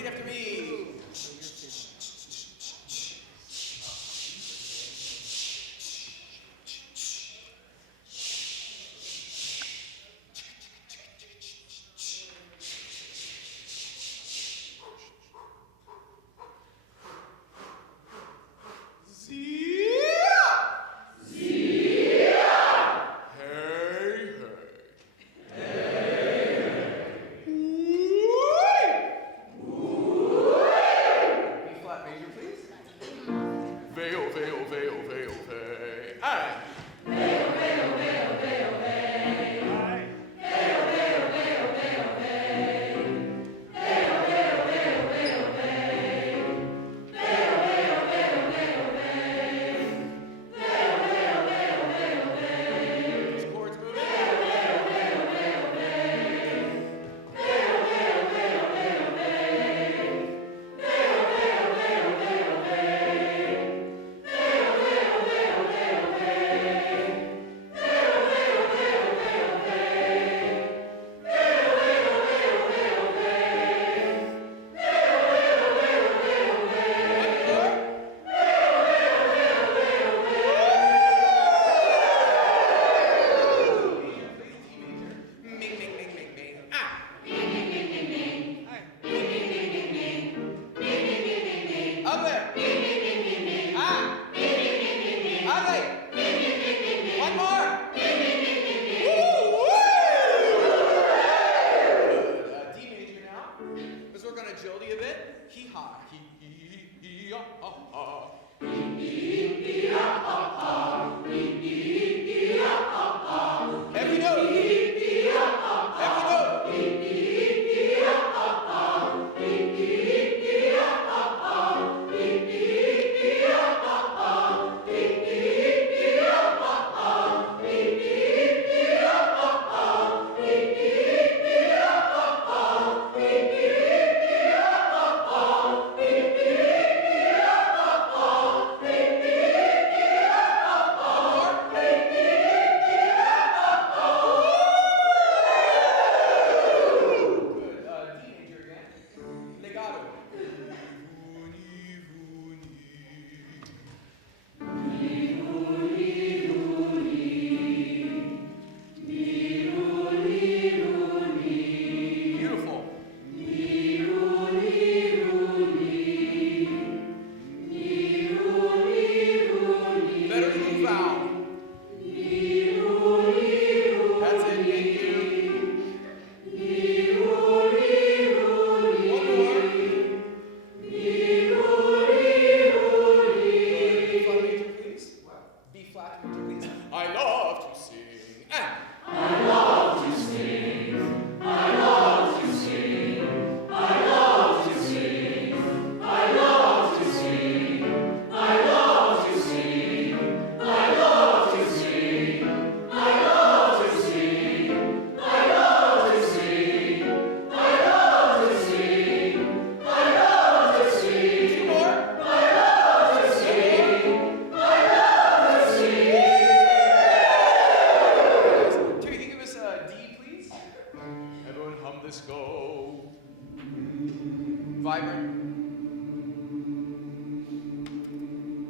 repeat after me.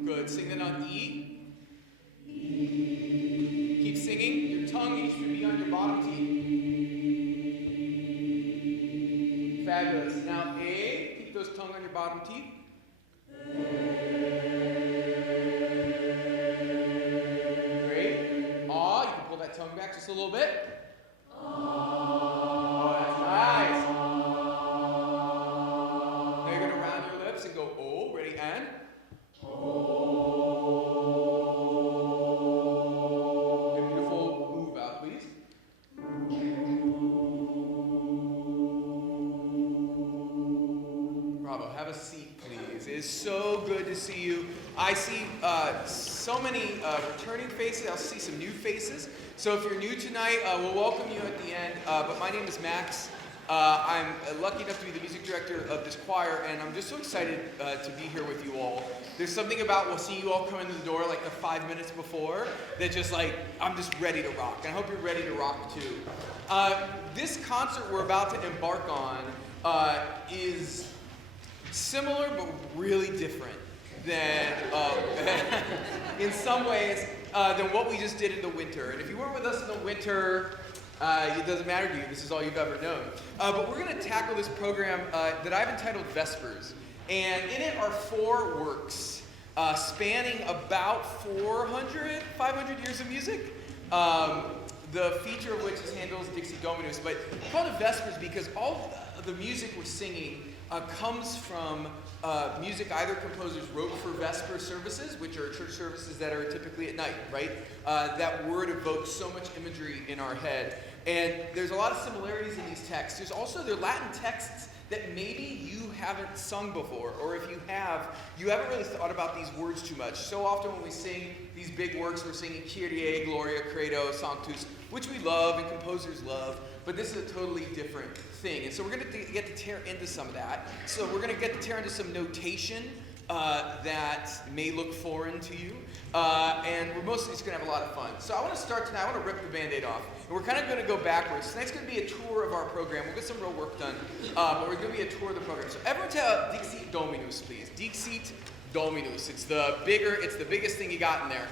Good. Sing the note E. Keep singing. Your tongue needs to be on your bottom teeth. Fabulous. Now A. Keep those tongue on your bottom teeth. Great. Aw. You can pull that tongue back just a little bit. Oh, that's nice. Now you're going to round your lips and go O. Ready and? So good to see you. I see so many returning faces. I'll see some new faces. So if you're new tonight, we'll welcome you at the end. But my name is Max. I'm lucky enough to be the music director of this choir, and I'm just so excited to be here with you all. There's something about we'll see you all come into the door like the 5 minutes before that just like, I'm just ready to rock. And I hope you're ready to rock too. This concert we're about to embark on is similar but really different than, in some ways, than what we just did in the winter. And if you weren't with us in the winter, it doesn't matter to you. This is all you've ever known. But we're going to tackle this program that I've entitled Vespers. And in it are 4 works spanning about 400, 500 years of music. The feature of which is Handel's Dixie Dominus. But we call it Vespers because all of the music we're singing comes from music either composers wrote for Vesper services, which are church services that are typically at night, right? That word evokes so much imagery in our head. And there's a lot of similarities in these texts. There's also their Latin texts that maybe you haven't sung before, or if you have, you haven't really thought about these words too much. So often when we sing these big works, we're singing Kyrie, Gloria, Credo, Sanctus, which we love and composers love, but this is a totally different thing. And so we're going to get to tear into some of that. So we're going to get to tear into some notation that may look foreign to you, and we're mostly just going to have a lot of fun. So I want to start tonight. I want to rip the Band-Aid off, and we're kind of going to go backwards. Tonight's going to be a tour of our program. We'll get some real work done, but we're going to be a tour of the program. So everyone tell Dixit Dominus, please. Dixit Dominus. It's the biggest thing you got in there.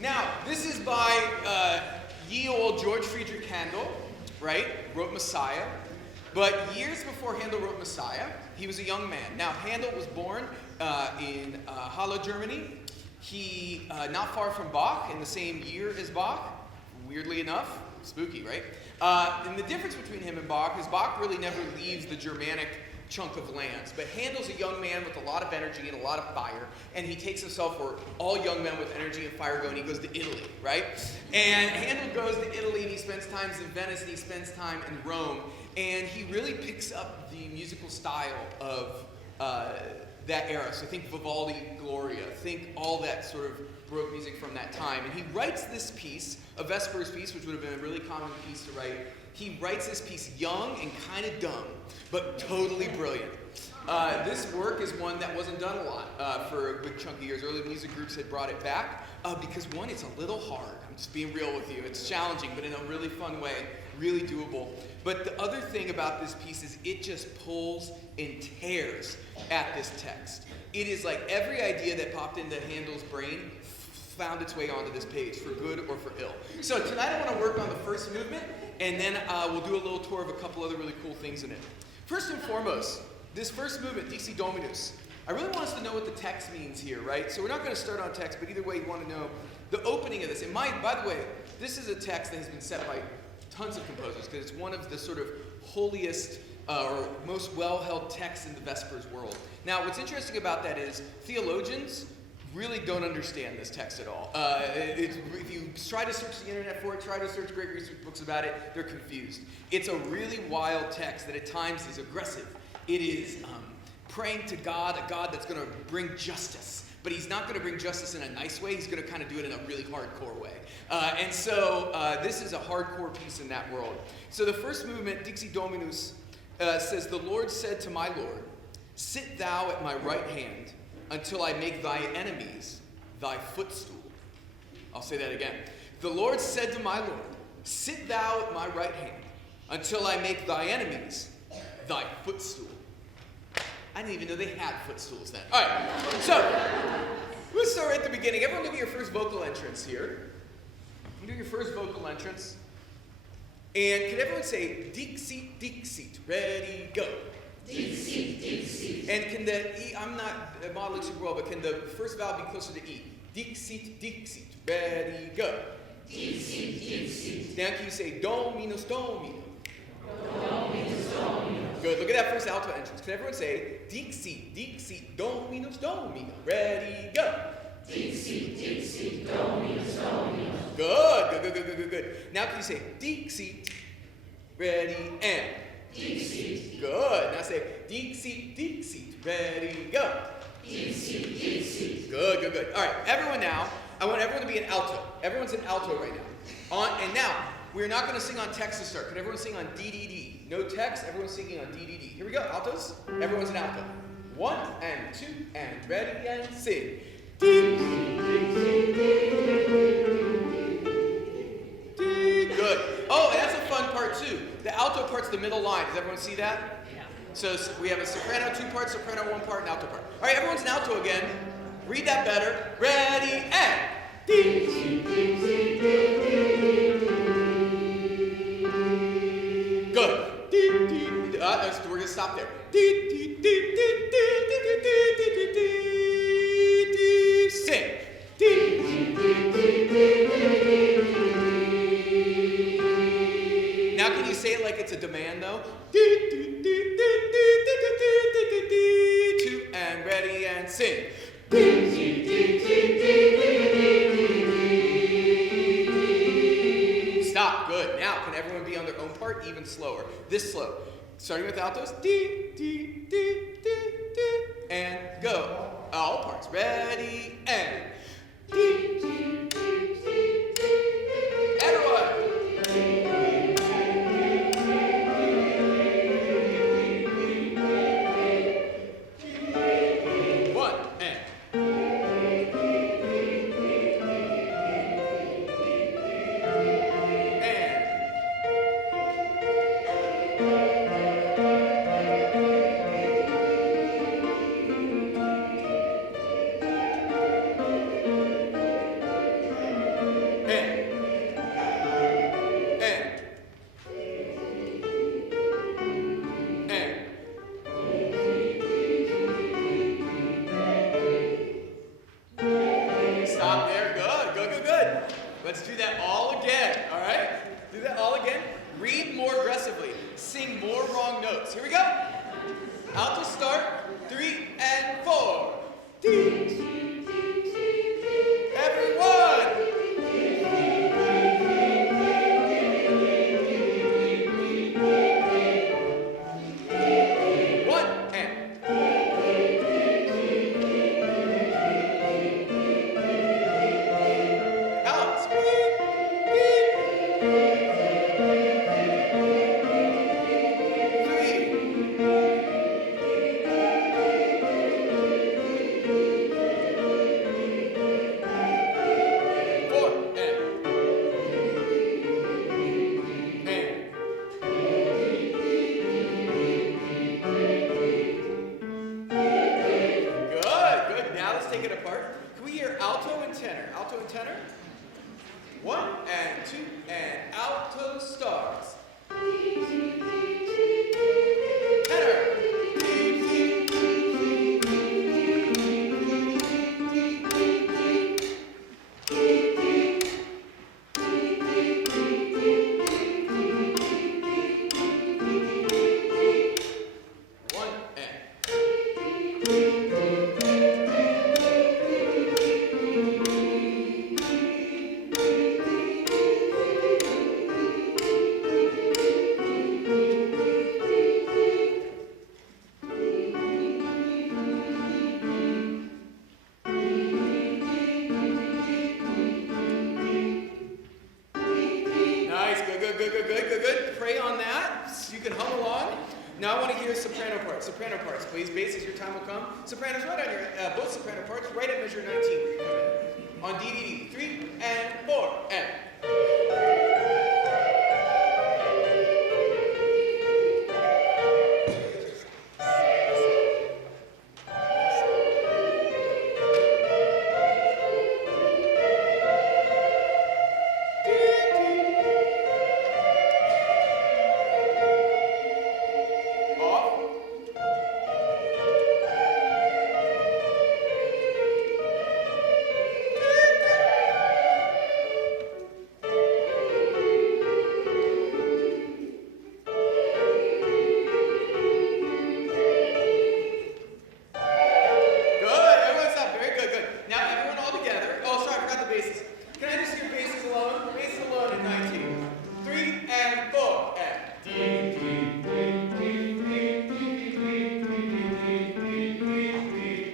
Now, this is by ye old George Friedrich Handel, right? Wrote Messiah. But years before Handel wrote Messiah, he was a young man. Now, Handel was born in Halle, Germany. He, not far from Bach, in the same year as Bach, weirdly enough. Spooky, right? And the difference between him and Bach is Bach really never leaves the Germanic chunk of lands. But Handel's a young man with a lot of energy and a lot of fire, and he takes himself where all young men with energy and fire go, and he goes to Italy, right? And Handel goes to Italy, and he spends time in Venice, and he spends time in Rome, and he really picks up the musical style of that era. So think Vivaldi, Gloria, think all that sort of Baroque music from that time. And he writes this piece, a Vespers piece, which would have been a really common piece to write. He writes this piece young and kind of dumb, but totally brilliant. This work is one that wasn't done a lot for a good chunk of years. Early music groups had brought it back because, one, it's a little hard. I'm just being real with you. It's challenging, but in a really fun way, really doable. But the other thing about this piece is it just pulls and tears at this text. It is like every idea that popped into Handel's brain found its way onto this page, for good or for ill. So tonight I want to work on the first movement, and then we'll do a little tour of a couple other really cool things in it. First and foremost, this first movement, Dixit Dominus, I really want us to know what the text means here, right? So we're not going to start on text, but either way you want to know the opening of this. And by the way, this is a text that has been set by tons of composers, because it's one of the sort of holiest or most well-held texts in the Vespers world. Now, what's interesting about that is theologians really don't understand this text at all. If you try to search the internet for it, try to search great research books about it, they're confused. It's a really wild text that at times is aggressive. It is praying to God, a God that's going to bring justice. But he's not going to bring justice in a nice way. He's going to kind of do it in a really hardcore way. And so this is a hardcore piece in that world. So the first movement, Dixit Dominus, says, "The Lord said to my Lord, sit thou at my right hand until I make thy enemies thy footstool." I'll say that again. "The Lord said to my Lord, sit thou at my right hand until I make thy enemies thy footstool." I didn't even know they had footstools then. All right, so let's start right at the beginning. Everyone look at your first vocal entrance here. Do your first vocal entrance. And can everyone say, Dixit, Dixit, ready, go. Dixit, Dixit. And can I'm not modeling super well, but can the first vowel be closer to E? Dixit, Dixit, ready, go. Dixit, Dixit. Now can you say do minus do minus? Do minus do minus. Good. Look at that first alto entrance. Can everyone say Dixit, Dixit, do minus do minus? Ready, go. Dixit, Dixit, do minus do minus. Good. Now can you say Dixit, ready, and? Dixit. Good. Now say Dixit, Dixit, ready, go. Dixit, Dixit. Good. All right, everyone now, I want everyone to be an alto. Everyone's an alto right now. And now, we're not going to sing on text to start. Can everyone sing on D? No text, everyone's singing on D. Here we go, altos. Everyone's an alto. 1 and 2 and ready and sing. D. Good. Oh, and that's a fun part too. The alto part's the middle line. Does everyone see that? Yeah. So we have a soprano 2 part, soprano 1 part, and alto part. All right, everyone's an alto again. Read that better. Ready, and. Good. We're going to stop there. Sing. Now can you say it like it's a demand though? 2 and ready and sing. Stop. Good. Now can everyone be on their own part even slower? This slow. Starting with altos. And go. All parts. Ready and. Everyone. 1 and. Stop there. Good, good, good, good. Let's do that all again, all right? Do that all again. Read more aggressively. Sing more wrong notes. Here we go. Alto start. 3 and 4. Everyone. 1 and. Out. Speed. 4 and. Good, good. Now let's take it apart. Can we hear alto and tenor? Alto and tenor. 1 and 2 and alto starts. Tenor. One and. Nice, good, good, good, good, good, good, good. Pray on that. So you can hum along. Now I want to hear soprano parts. Soprano parts, please. Basses, your time will come. Sopranos, right on your both soprano parts, right at measure 19. On DDD, 3 and 4 and. Off. Good, everyone stop. Very good, good. Now everyone all together. Oh, sorry, I forgot the basses. Can I just hear basses alone? Basses alone in 19. 3 and 4 and.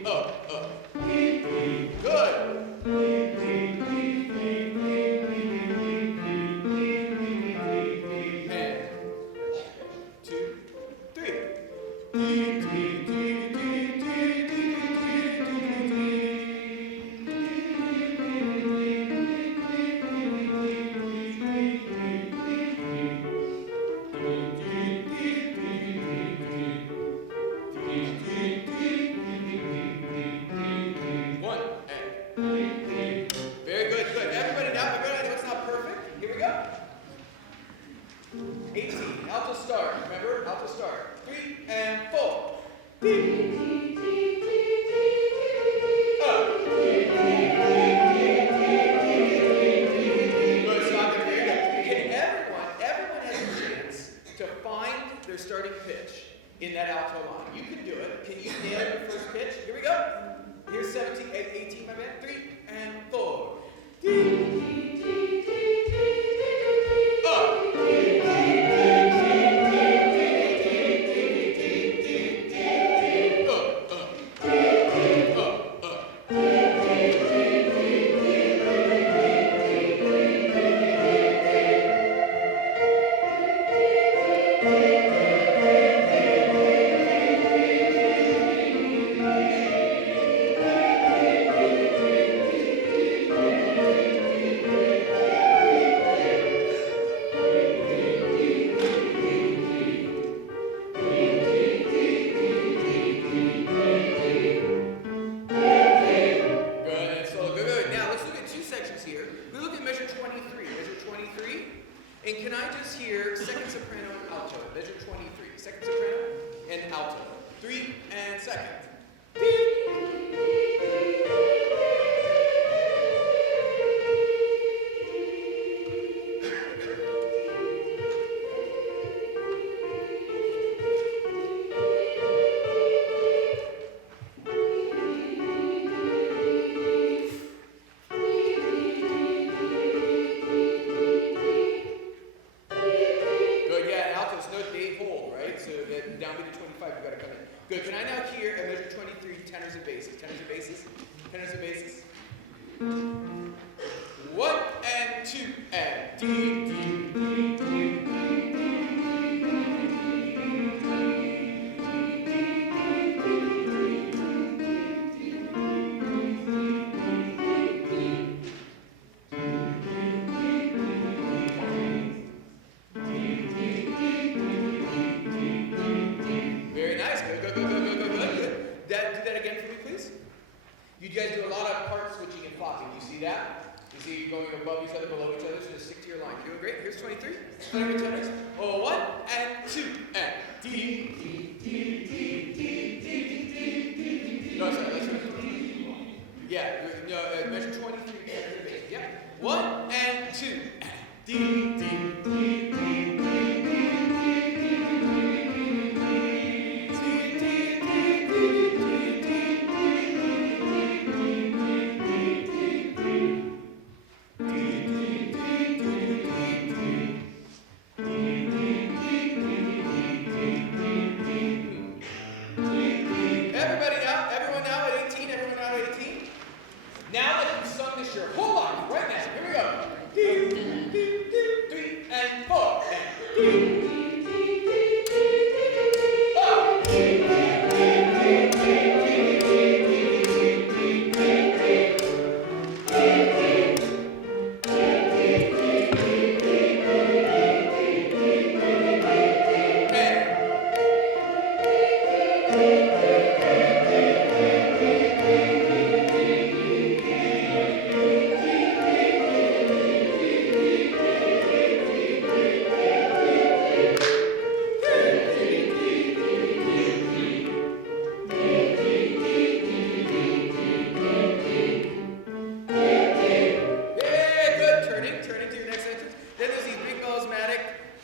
Up, up. Good. And 2, 3. and 4. D. Up. Good, stop there. Very good. Okay, everyone has a chance to find their starting pitch in that alto line. You can do it. Can you nail your first pitch? Here we go. Here's 17, 18, my man. 3 and 4. D. Up. And can I just hear second soprano and alto at measure 23? Second soprano and alto. 3 and second. Good. Can I now hear at measure 23 tenors and basses? Tenors and basses? Tenors and basses? 1 and 2 and D, D, D, D, you guys do a lot of part switching and flopping. You see that? You see you going above each other, below each other, so just stick to your line. You're doing great. Here's 23. Tenor tenors. 1 and 2 and D, D, D, D, D, D, D, D. No, sorry, that's right. Yeah, no, measure 23, tenors and bass. Yeah. 1 and 2 and D, D, D, D, D. Now that you've sung this your whole life, right now, here we go. D, D, D, 3 and 4 and D.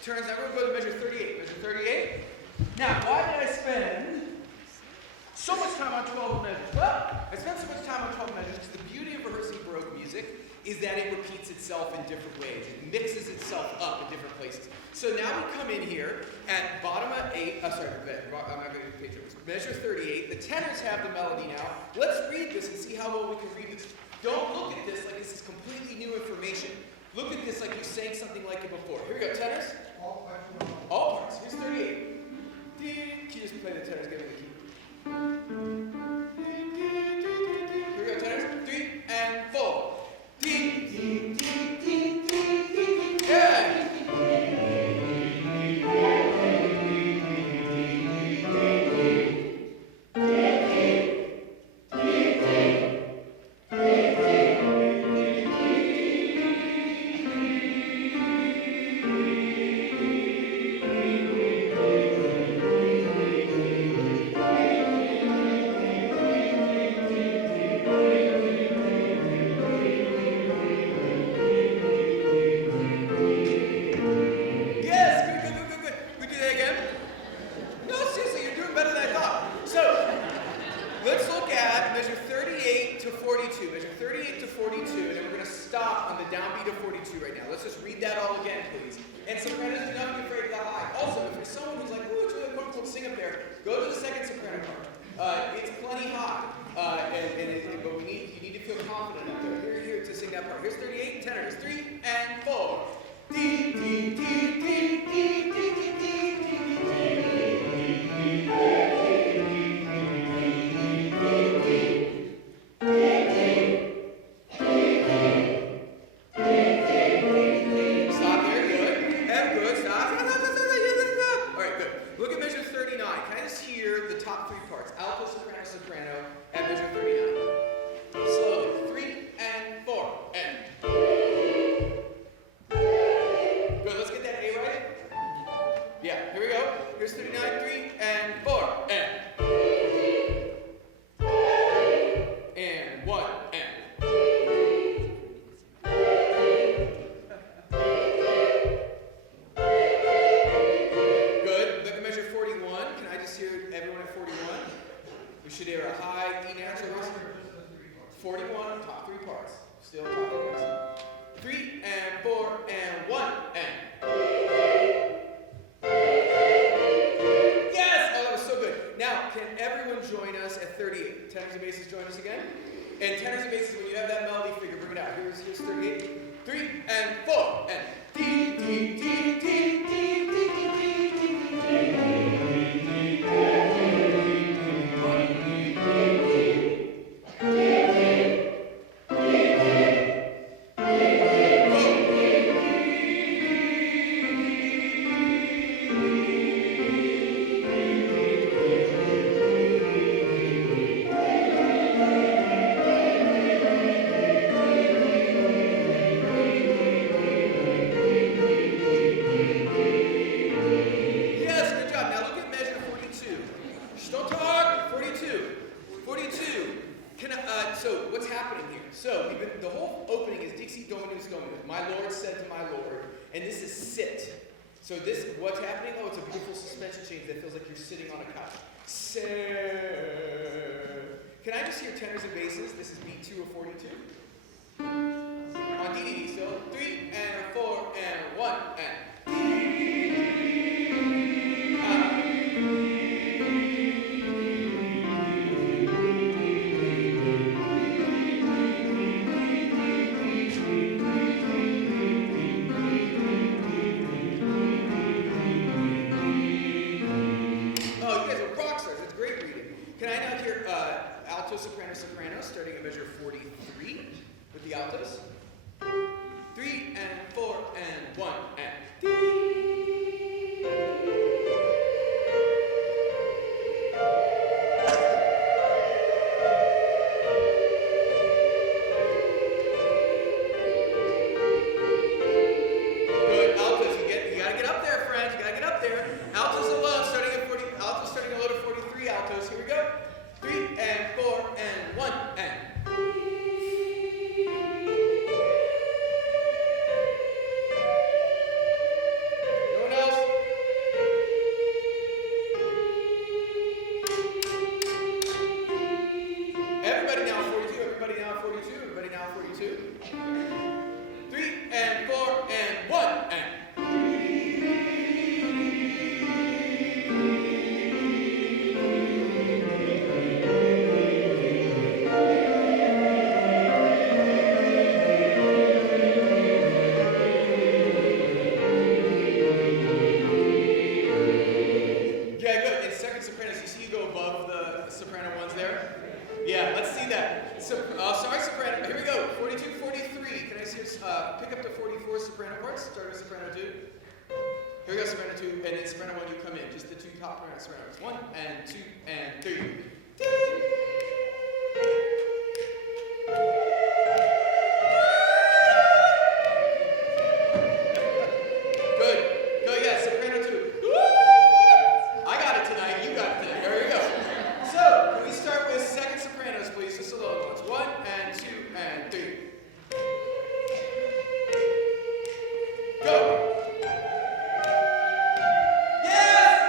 Turns out, we're going to go to measure 38. Measure 38. Now, why did I spend so much time on 12 measures? Well, I spent so much time on 12 measures because the beauty of rehearsing Baroque music is that it repeats itself in different ways. It mixes itself up in different places. So now we come in here at bottom of 8, I'm not going to do page numbers. Measure 38. The tenors have the melody now. Let's read this and see how well we can read this. Don't look at this like this is completely new information. Look at this like you sang something like it before. Here we go, tenors. All parts. Here's 38. Can you just play the tenors, give me the key. Here we go, tenors. 3 and 4. D, D, D, D, D, D, D. Yeah. 42. Measure 38 to 42, and then we're going to stop on the downbeat of 42 right now. Let's just read that all again, please. And sopranos, do not be afraid of the high. Also, if you're someone who's like, ooh, it's really comfortable to sing up there, go to the second soprano part. It's plenty high, but you need to feel confident up there. Here to sing that part. Here's 38 tenors. 3 and 4. D, D, D, D, D, D, D, D, D, So this, what's happening? Oh, it's a beautiful suspension change that feels like you're sitting on a couch. Can I just hear tenors and basses? This is beat 2 of 42. On D, so 3 and 4 and 1 and soprano, starting at measure 43 with the altos. 3 and 4 and 1 and good. Altos, you gotta get up there, friends. You gotta get up there. Altos alone, starting at 40. Altos starting a load of 43 altos. Here we go. 3 and 4 and 1 and. No one else? Everybody now 42, everybody now 42, everybody now 42. 3 and 4 and 1 and. Sorry, soprano. Here we go. 42, 43. Can I see pick up to 44 soprano parts? Start with soprano 2. Here we go, soprano 2, and then soprano 1, you come in. Just the two top sopranos. 1 and 2 and 3. Good. Go, yeah, soprano 2. I got it tonight. You got it tonight. There we go. So, can we start with second sopranos, please? Just a little ones. 1 and 2 and 3. Go. Yes!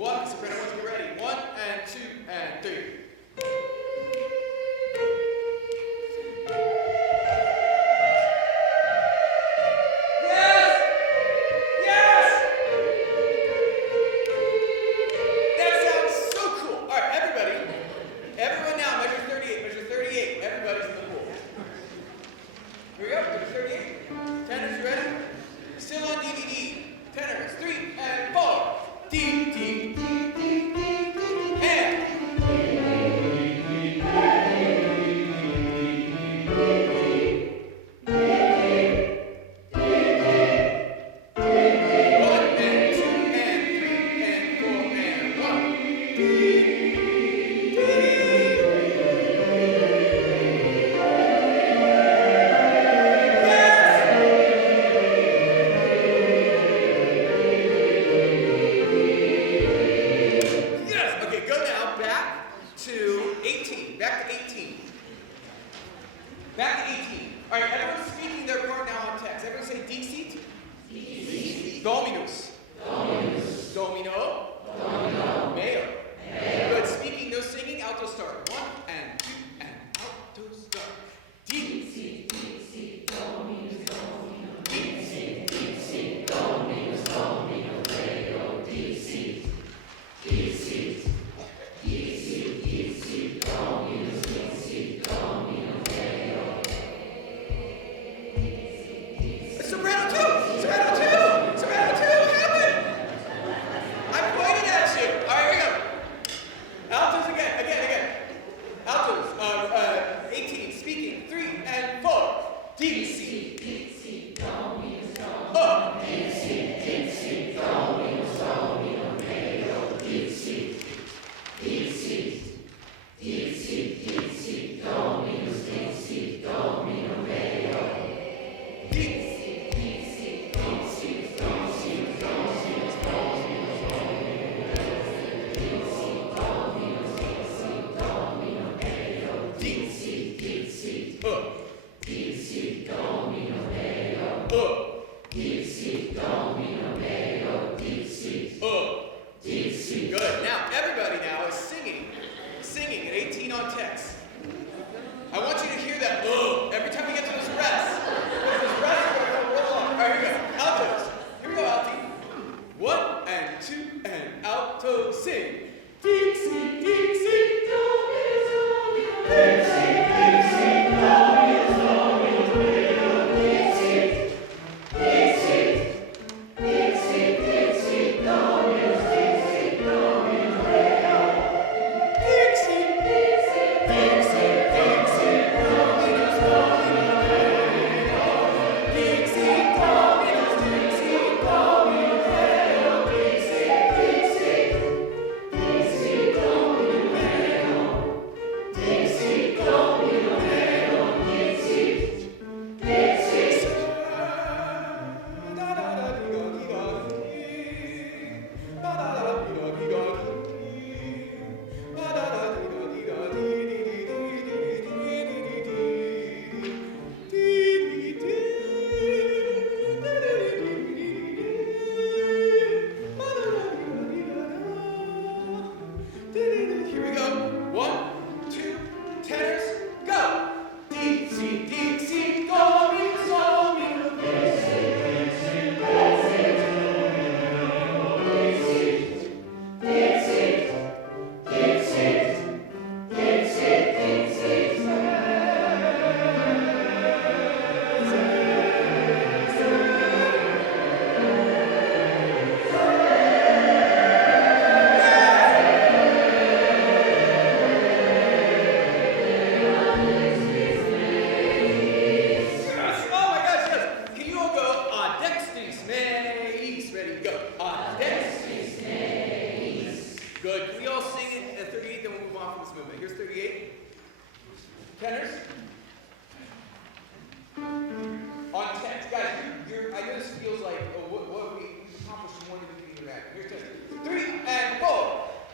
One, soprano ones, get ready. 1 and 2 and 3. Dominus. Dominus. Domino. Domino. Mayo. Mayo. Good. Speaking, no singing. Alto start. 1 and 2 and alto start. D. C. D. C. Dominus. Domino. D. C. D. C. Dominus. Domino. Mayo. D. C. D. C. D. C. D. C. Dominus. D. C. Domino. Mayo. Soprano 2! Soprano 2! Soprano 2! What happened? I pointed at you. All right, here we go. Altos again. Altos. 18. Speaking. 3 and 4. D. C. D. C. Dominus. Domino. D. C. D. C. Dominus. Domino. Mayo. D. C. D. C. D. C. D. C. Dominus. D. C. Domino. Mayo. Good. Now, everybody now is singing at 18 on text. I want you to hear that every time we get to those rests. Because those rests are going to roll on. All right, here we go. Altos. Here we go, Alti. 1 and 2 and alto sing. Dixie, Dixie, Dominus, Domino, Dixie, Dixie, Dominus, Domino, Dixie, Dixie, Dixie, Dixie, Dominus, Dixie, Domino, Dixie, Dixie, Dixie, Dixie, Dominus, Domino, Dixie, Dominus, Dixie, Domino, Dixie, Dixie, Dixie, Domino, Dixie, Domino, Dixie, Dixie. Here we go. 1, 2, tenors, go. D, C, D, C, Dominus, Domino, Dixie, Dixie, Dixie, Dixie, Dixie, Dixie, Dixie, Yes! Oh my gosh, yes! Can you all go on Dextis Mace? Ready, go. On Dextis Mace. Good. Can we all sing it at 38, then we'll move on from this movement. Here's 38. Tenors. On text. Guys, I know this feels like, what we accomplished more than we can imagine. Here's text. 3 and 4.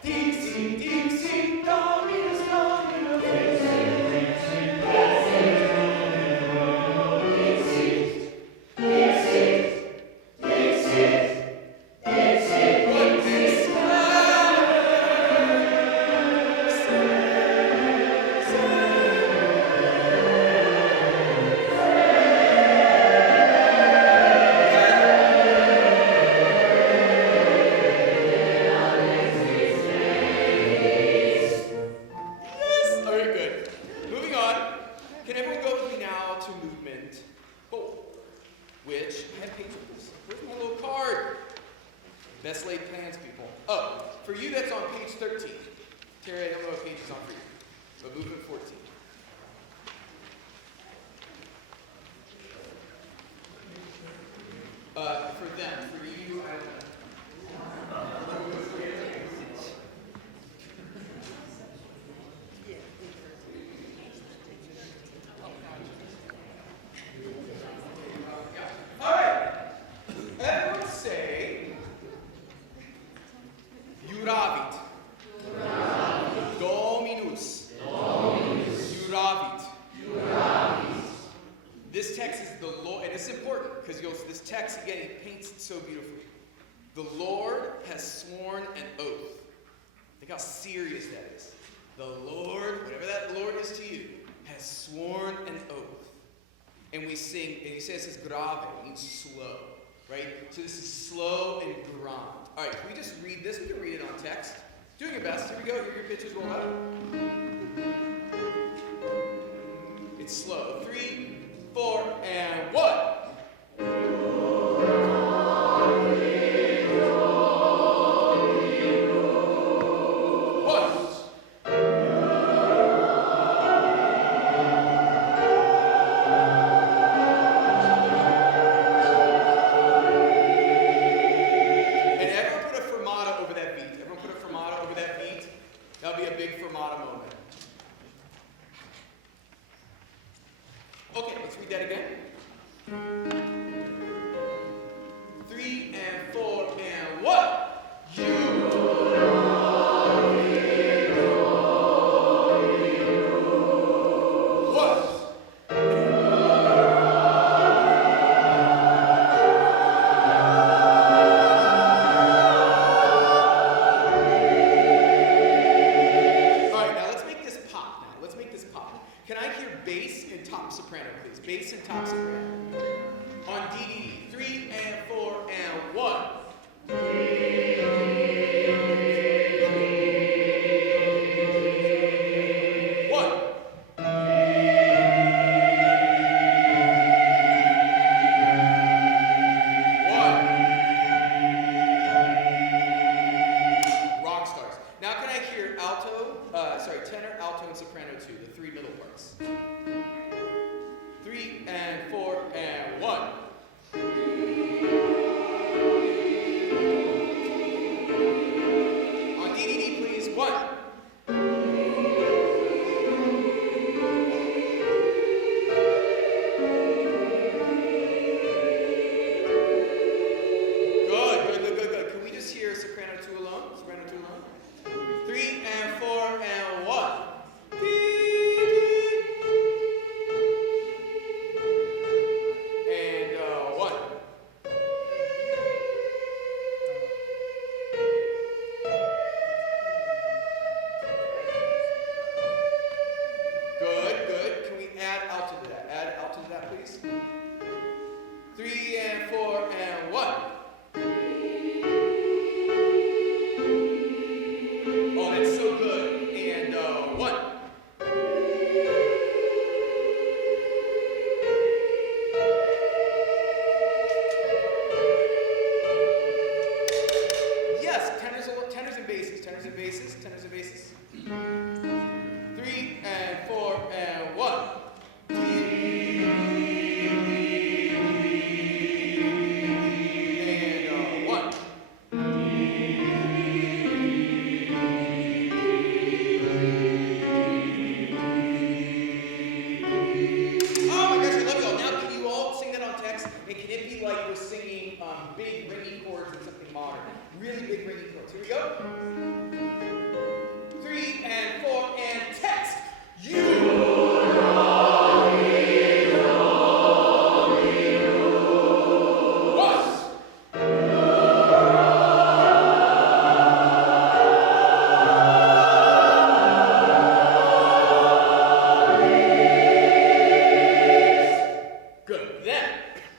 D, C, D, C, Dominus, Domino, Dixie, Dixie, Dixie. Dixie, Dixie, Dixie, Dixie. 14. For them, for you, I don't know. All right. Everyone say, Juravit. Dominus. Juravit. This text is the Lord, and it's important because this text again it paints it so beautifully. The Lord has sworn an oath. Think how serious that is. The Lord, whatever that Lord is to you, has sworn an oath. And we sing, and he says it's grave, it means slow, right? So this is slow and grand. All right, can we just read this? We can read it on text. Doing your best. Here we go. Here your pitches roll out. It's slow. 3, 4, and 1. Okay, let's read that again. 3 and 4 and 1. Can I hear bass and top soprano, please? Bass and top soprano. On DDD. 3 and 4 and 1. Rock stars. Now can I hear tenor, alto, and soprano too, the 3 middle parts. 3 and 4 and 1. On DDD, please. 1. Good. Can we just hear soprano 2 alone? Soprano 2 alone. 3 and 4 and 1. And 1. Good. Can we add alto to that? Add alto to that, please. 3 and 4 and 1. Oh, that's so good. And 1. Yes, tenors and basses. 3 and 4 and 1. And 1. Oh my gosh, I love y'all. Now can you all sing that on text? And can it be like we're singing big ringing chords and something modern? Really big ringing chords. Here we go. 3 and 4 and text. Good. Then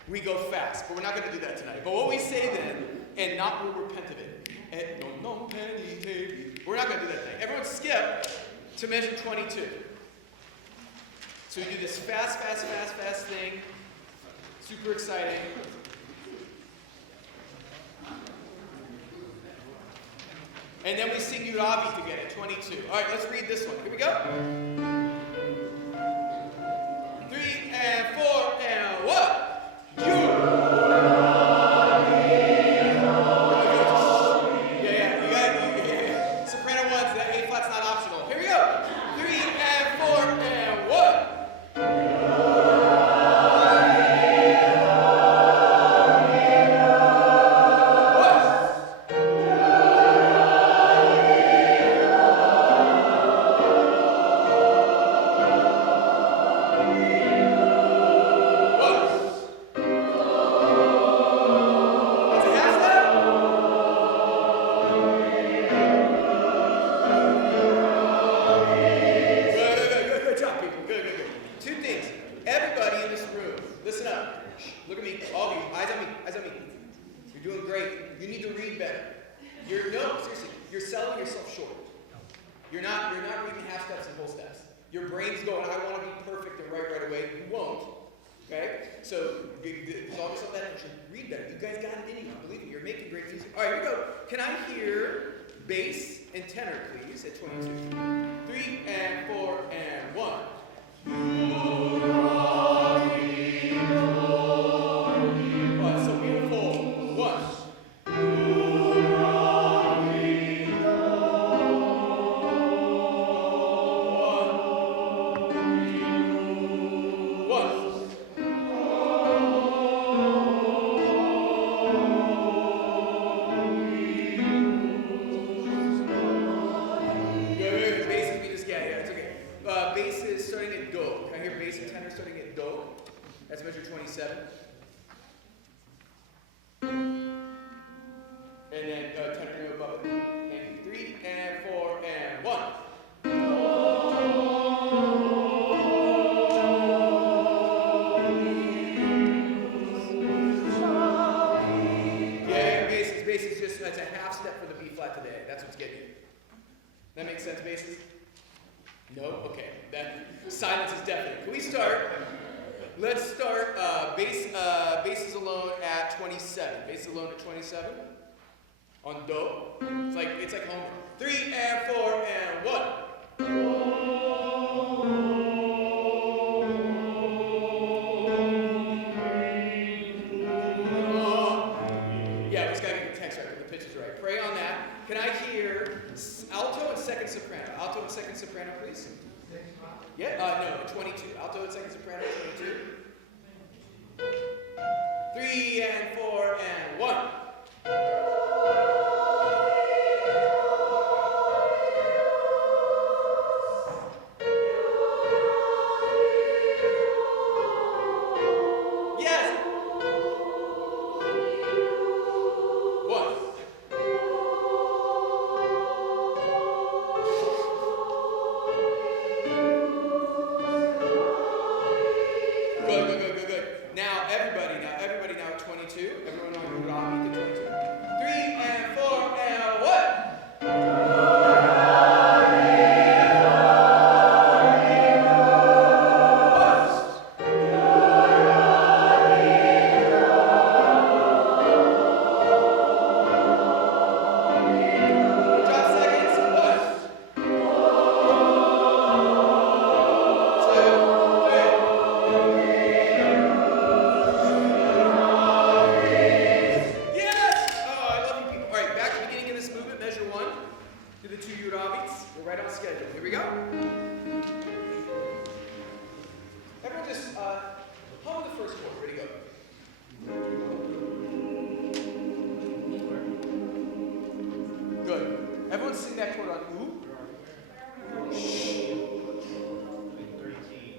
we go fast, but we're not going to do that tonight. But what we say then, and not we'll repent of it. We're not going to do that thing. Everyone skip to measure 22. So we do this fast thing. Super exciting. And then we sing Uravi together, 22. All right, let's read this one. Here we go. You're doing great. You need to read better. No, seriously, you're selling yourself short. You're not reading half steps and whole steps. Your brain's going, I want to be perfect and right away. You won't. Okay? So dissolve yourself that emotion. Read better. You guys got it in you. Believe me, you're making great music. All right, here we go. Can I hear bass and tenor, please, at 22? 3 and 4 and 1. Oh, it's so beautiful. 1. That's measure 27. And then tenor above it. And 3 and 4 and 1. Yeah, bass is just, that's a half step for the B flat today. That's what's getting you. That makes sense, basses? No? Okay. That silence is deafening. Can we start? Let's start basses alone at 27. Basses alone at 27. On do. It's like Homer. 3 and 4 and 1. Yeah, we just gotta get the text right, the pitch is right. Pray on that. Can I hear alto and second soprano? Alto and second soprano, please. Yeah, no, 22. Alto and second soprano, 22. 3 and 4 and 1. Yes. 1. Good. Now everybody now at 22. Everyone on your rock to 22. 3 and 4 and 1.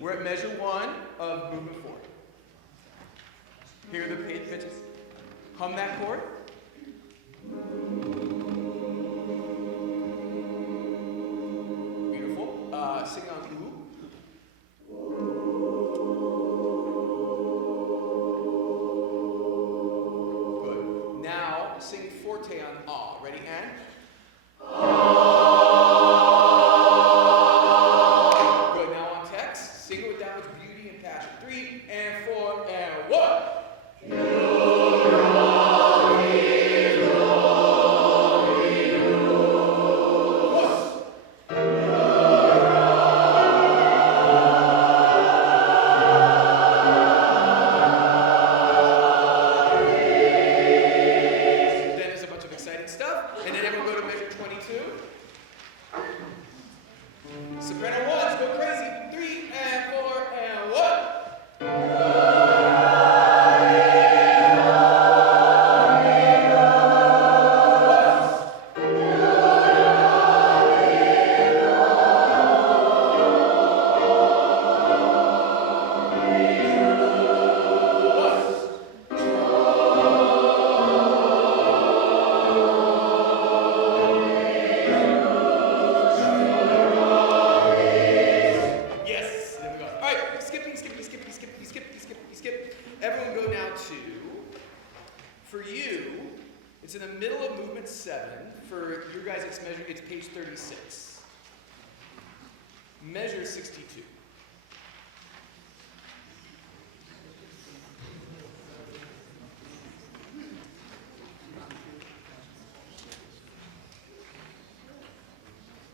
We're at measure 1 of movement 4. Here are the pitches. Hum that chord. Beautiful. Sing on ooh. Good. Now sing forte on ah. Ready and? Beauty and passion. 3 and 4 and 1. here's 62.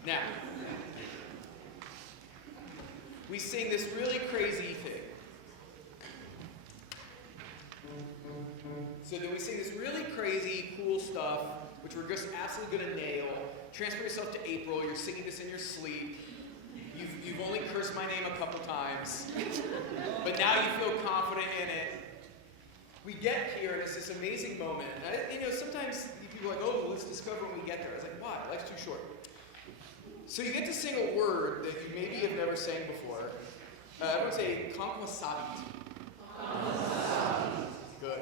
Now, we sing this really crazy thing. So then we sing this really crazy, cool stuff, which we're just absolutely going to nail. Transfer yourself to April. You're singing this in your sleep. You've only cursed my name a couple times, but now you feel confident in it. We get here, and it's this amazing moment. Sometimes people are like, oh, let's discover when we get there. I was like, why? Life's too short. So you get to sing a word that you maybe have never sang before. I would say conquasabit. Good.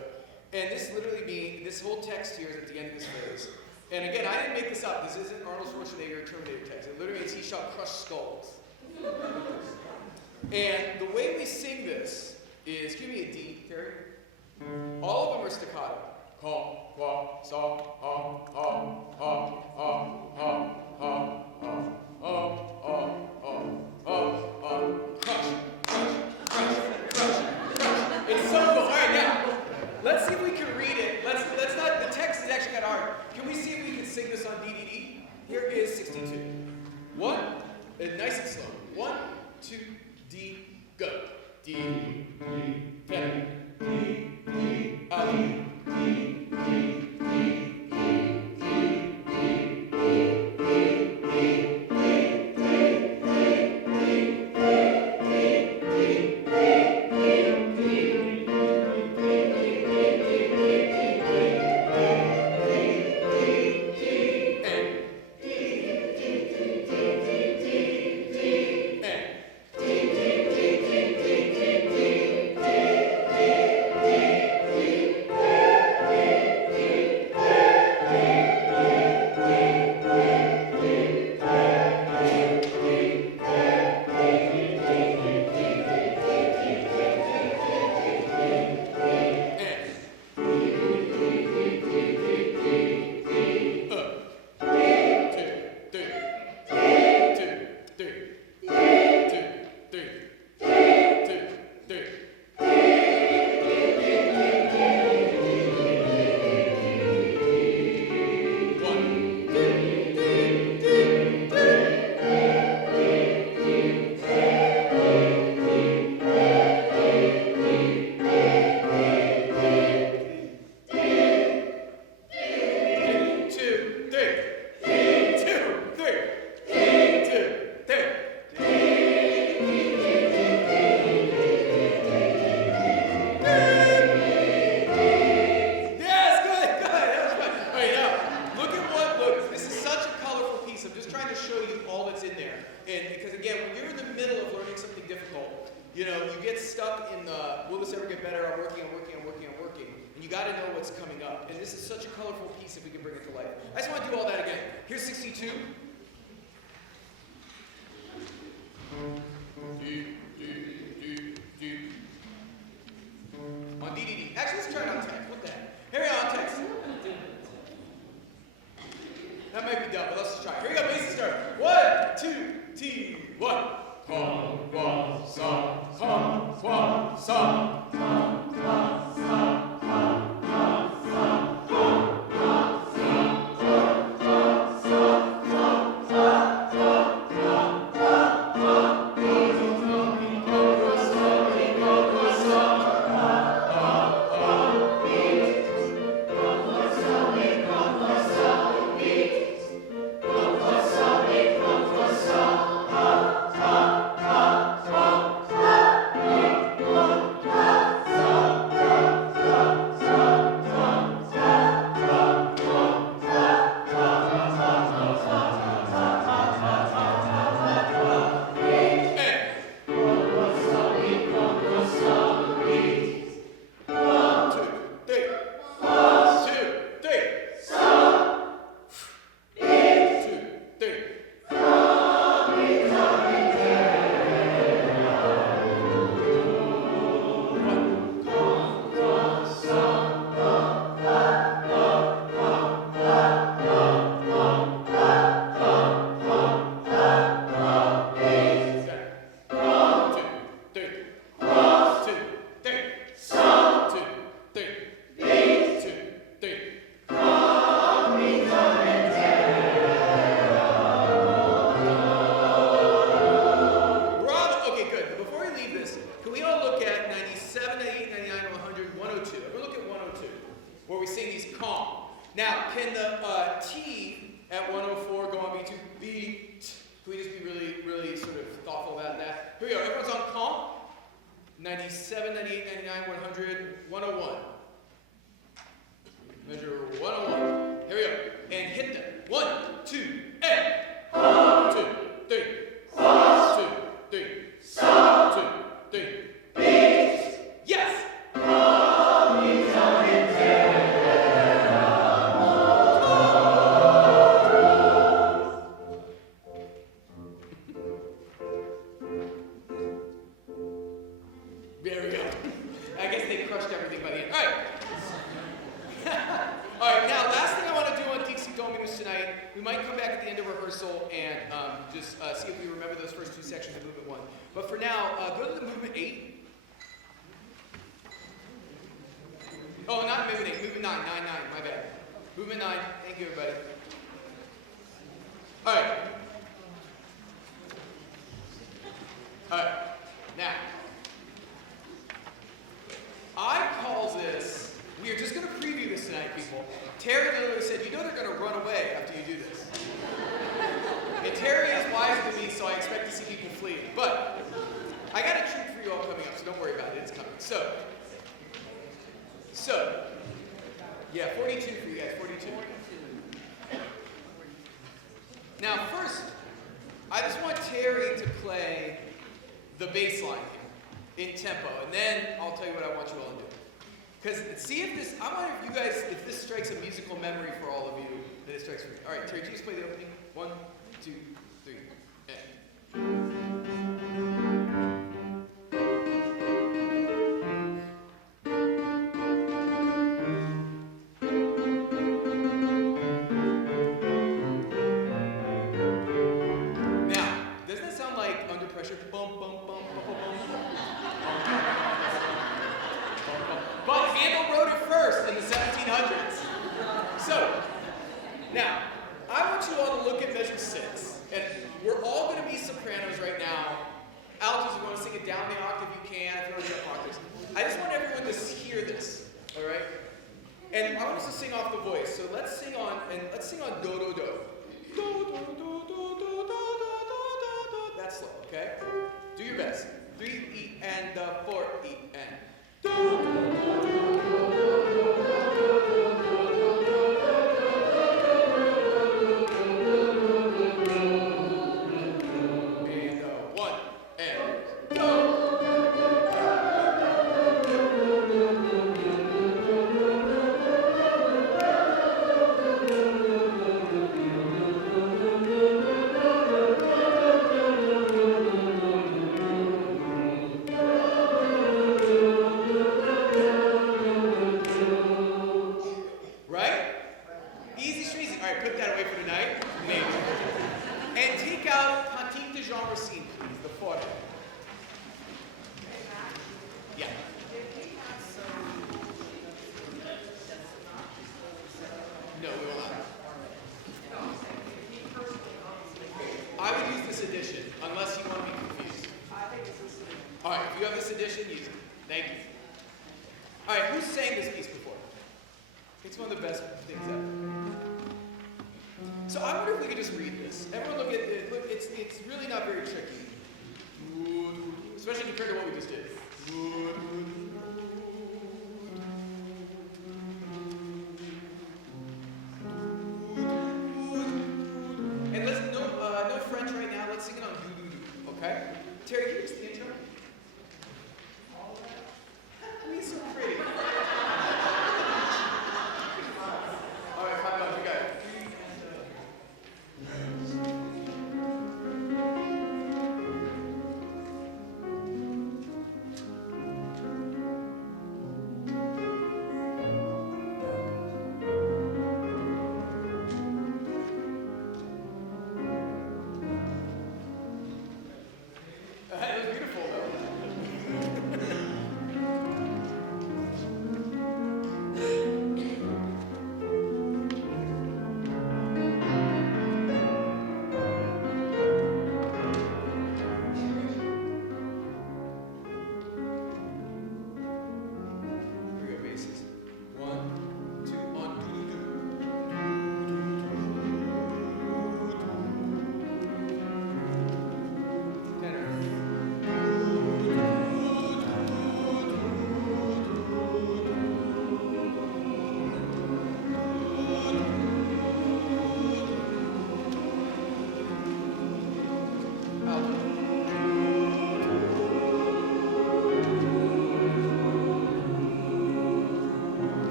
And this literally means, this whole text here is at the end of this phrase. And again, I didn't make this up. This isn't Arnold Schwarzenegger Terminator text. It literally means he shall crush skulls. And the way we sing this is, give me a D, Terry. All of them are staccato. Con, qua, sa, crush, crush, crush, crush, crush. It's so cool. All right, now, let's see if we can read it. Let's not, the text is actually kind of hard. Can we see if we can sing this on DDD? Here is 62. One, nice and slow. 1, 2, D, go. D, ten, D, Ali, can the T at 104 go on B2? Beat. Can we just be really, really sort of thoughtful about that? Here we go. Everyone's on comp. 97, 98, 99, 100, 101. Measure 101. Here we go. And hit them. 1, 2, and 2, 3. 2, 3. 2, 3. Yes! There we go. I guess they crushed everything by the end. All right. All right, now, last thing I want to do on Dixie Dominus tonight, we might come back at the end of rehearsal and just see if we remember those first two sections of movement 1. But for now, go to the movement 8. Oh, not movement 8, movement 9, 9, 9, my bad. Movement 9, thank you, everybody. All right. All right, now, I call this, we are just going to preview this tonight, people. Terry literally said, you know they're going to run away after you do this. And Terry is wiser than me, so I expect to see people flee. But I got a treat for you all coming up, so don't worry about it. It's coming. So, yeah, 42 for you guys, 42. Now, first, I just want Terry to play the bass line here in tempo, and then I'll tell you what I want you all to do. Because see if this, I wonder if you guys, if this strikes a musical memory for all of you, that it strikes for me. All right, Terry, just play the opening. 1, 2, 3, and. Now, I want you all to look at measure 6, and we're all going to be sopranos right now. Altos, you want to sing it down the octave, you can. If you want to jump octaves. I just want everyone to hear this, all right? And I want us to sing off the voice. So let's sing on do do do. Do do do do do do do do. That's slow, okay? Do your best. 3 E and 4 E and. Do do do do do do.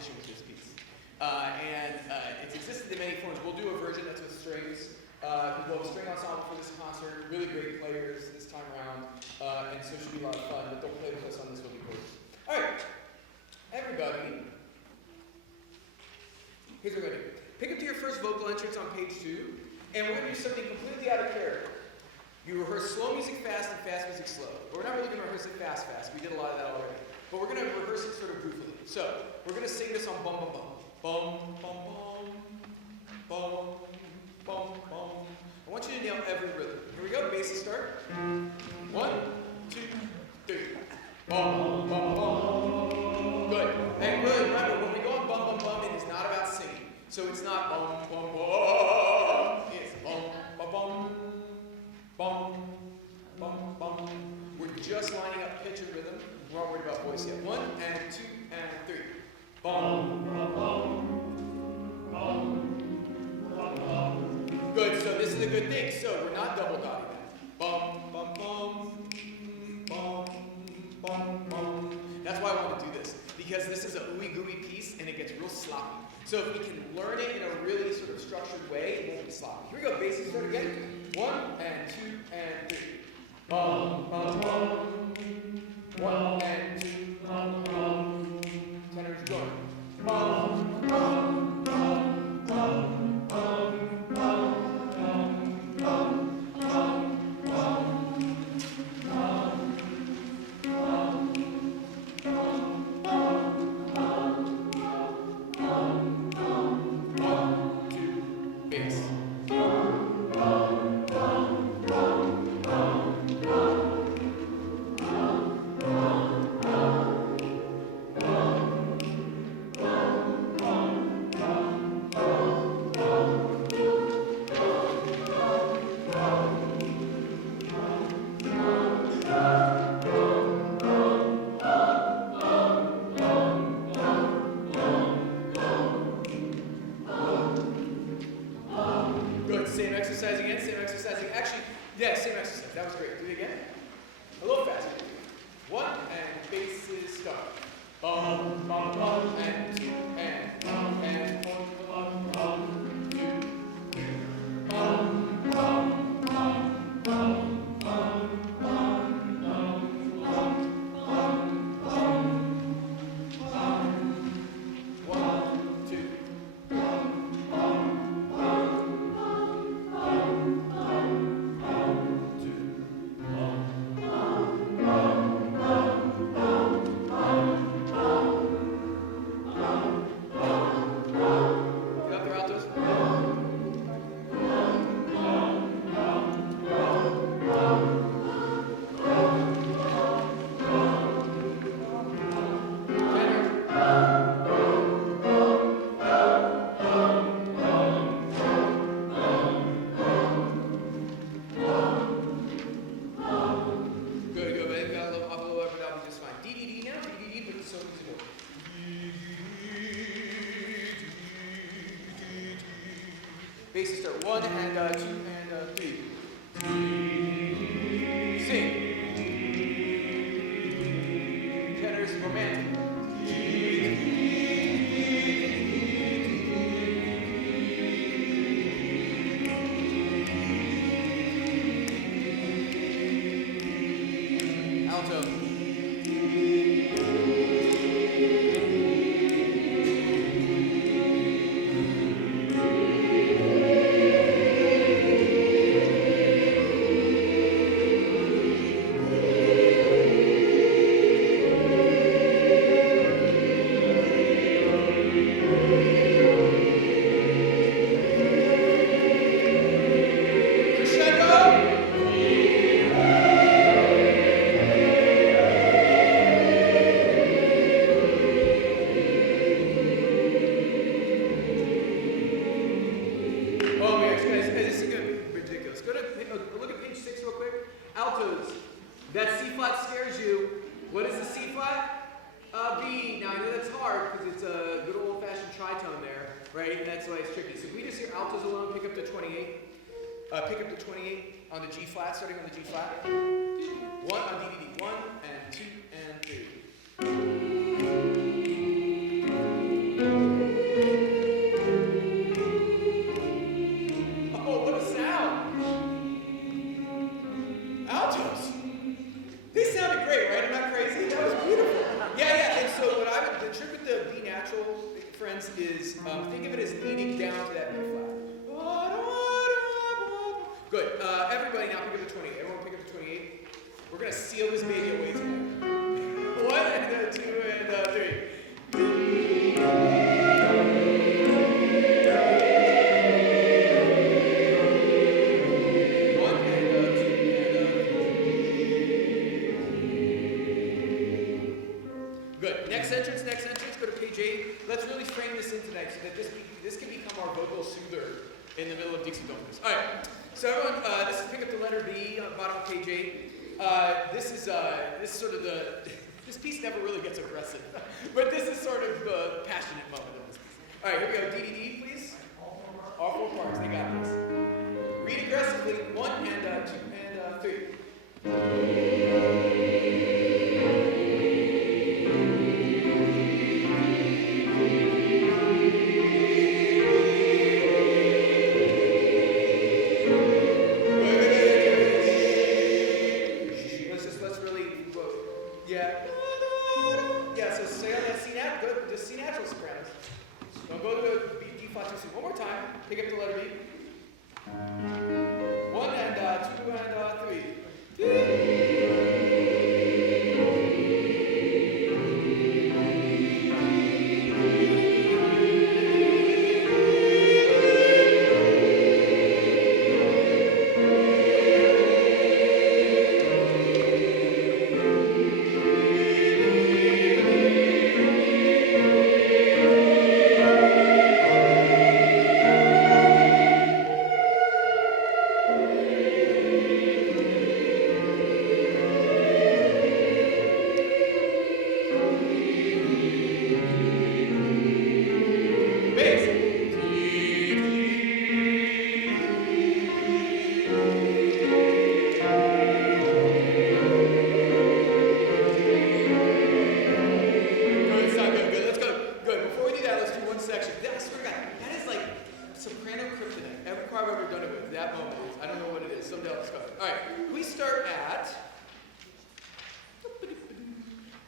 competition with this piece. It's existed in many forms. We'll do a version that's with strings. We'll have a string ensemble for this concert. Really great players this time around. And so it should be a lot of fun. But don't play with us on this one because. All right, everybody. Here's what we're going to do. Pick up to your first vocal entrance on page 2, and we're going to do something completely out of character. You rehearse slow music fast and fast music slow. But we're not really going to rehearse it fast. We did a lot of that already. But we're going to rehearse it sort of goofily. So, we're going to sing this on bum bum bum. Bum bum bum. Bum bum bum. I want you to nail every rhythm. Here we go. Bases start. 1, 2, 3. Bum bum bum. Good. And really remember, when we go on bum bum bum, it is not about singing. So it's not bum bum bum. It's bum bum bum. Bum bum bum. We're just lining up pitch and rhythm. We're not worried about voice yet. 1 and 2 and 3. Bum bum bum. Bum bum bum. Good. So this is a good thing. So we're not double dotting that. Bum bum bum. Bum bum bum. That's why I want to do this, because this is a ooey gooey piece and it gets real sloppy. So if we can learn it in a really sort of structured way, it won't be sloppy. Here we go. Bases start again. 1 and 2 and 3. Bum bum bum. 1 and 2 bum bum. Tenors going. Bum bum bum bum bum bum bum bum bum bum bum. Bass. Good. Same exercise again. Same exercise again. Actually, yeah, same exercise. That was great. Do it again. A little faster. 1 and basses start. Bum bum bum and 2 and 1 and 1 bum bum 2 bum bum bum bum bum bum bum bum bum 1 2 bum bum bum bum bum 2 bum bum bum bum bum. Get up there, altos. Good, good. Maybe got a little up, a little up, but that'll be just fine. D, D, D now. D, D, D, put the solos together. Basses start 1 and 2 and 3. Sing. Tenors romantic. Alto. Altos. That C flat scares you. What is the C flat? B. Now I know that's hard because it's a good old fashioned tritone there, right? That's why it's tricky. So if we just hear altos alone, pick up to 28. Pick up to 28 on the G flat, starting on the G flat. 1 on D, D, D. 1 and 2 and 3. friends, is think of it as leaning down to that B flat. Good. Everybody now pick up the 28. Everyone pick up the 28. We're going to seal this baby away tonight. 1 and 2 and 3. Next entrance, go to page 8. Let's really frame this in tonight so that this can become our vocal soother in the middle of Dixie Donuts. All right, so everyone, this is pick up the letter B on the bottom of page 8. This is sort of this piece never really gets aggressive, but this is sort of the passionate moment of this piece. All right, here we go. DDD, please. All 4 parts, they got this. Read aggressively, 1 and 2 and 3. One more time. Pick up the letter B. 1 and 2 and 3.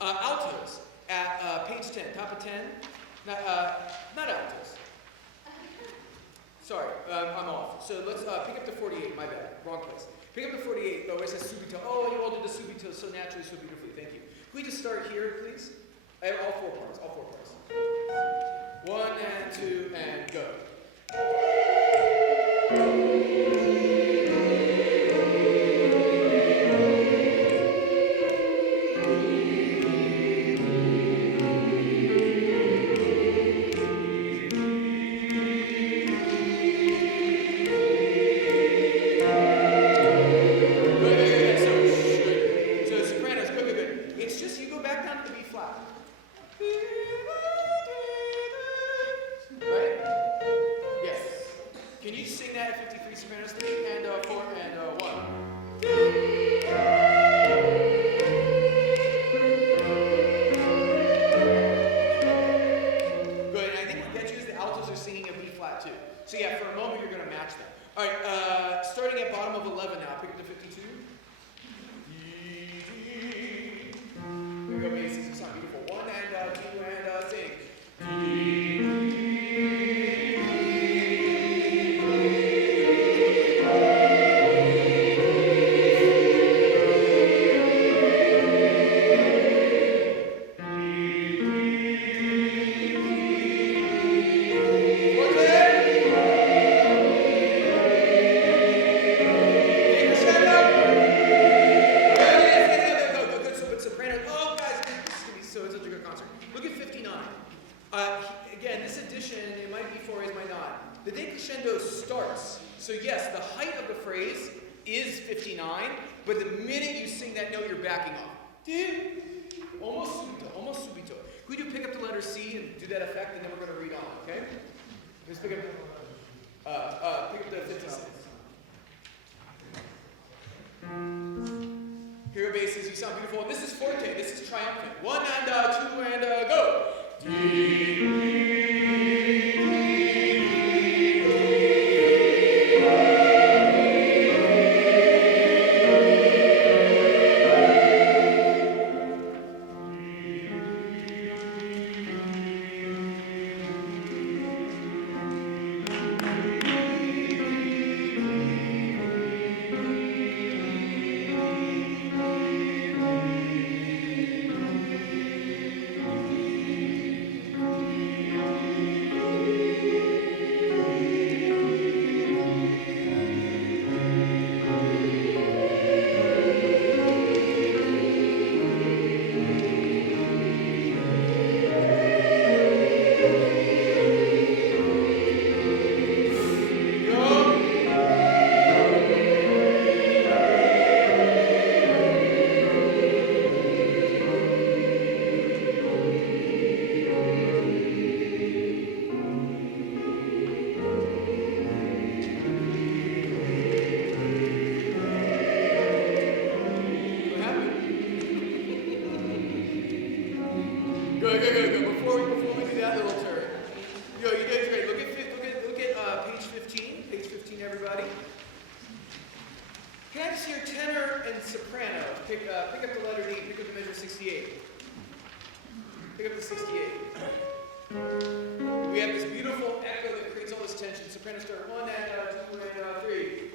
Altos at page 10, top of 10. Not altos. Sorry, I'm off. So let's pick up the 48. My bad, wrong place. Pick up the 48. Oh, where it says subito. Oh, you all did the subito so naturally, so beautifully. Thank you. Can we just start here, please? All 4 parts. All 4 parts. 1 and 2 and go. So yeah, for a moment you're going to match them. All right, starting at bottom of 11 now. Pick up the 52. Here we go, basses. You sound beautiful. 1 and 2 and sing. Again, this addition, it might be 4 it might not. The decrescendo starts. So yes, the height of the phrase is 59, but the minute you sing that note, you're backing off. Almost subito, almost subito. Can we do pick up the letter C and do that effect, and then we're going to read on, okay? Let's pick up the 56. Here are basses, you sound beautiful. This is forte, this is triumphant. 1 and 2 and go. to see your tenor and soprano. Pick up the letter D, pick up the measure 68. Pick up the 68. We have this beautiful echo that creates all this tension. Soprano start 1 and 2 and 3.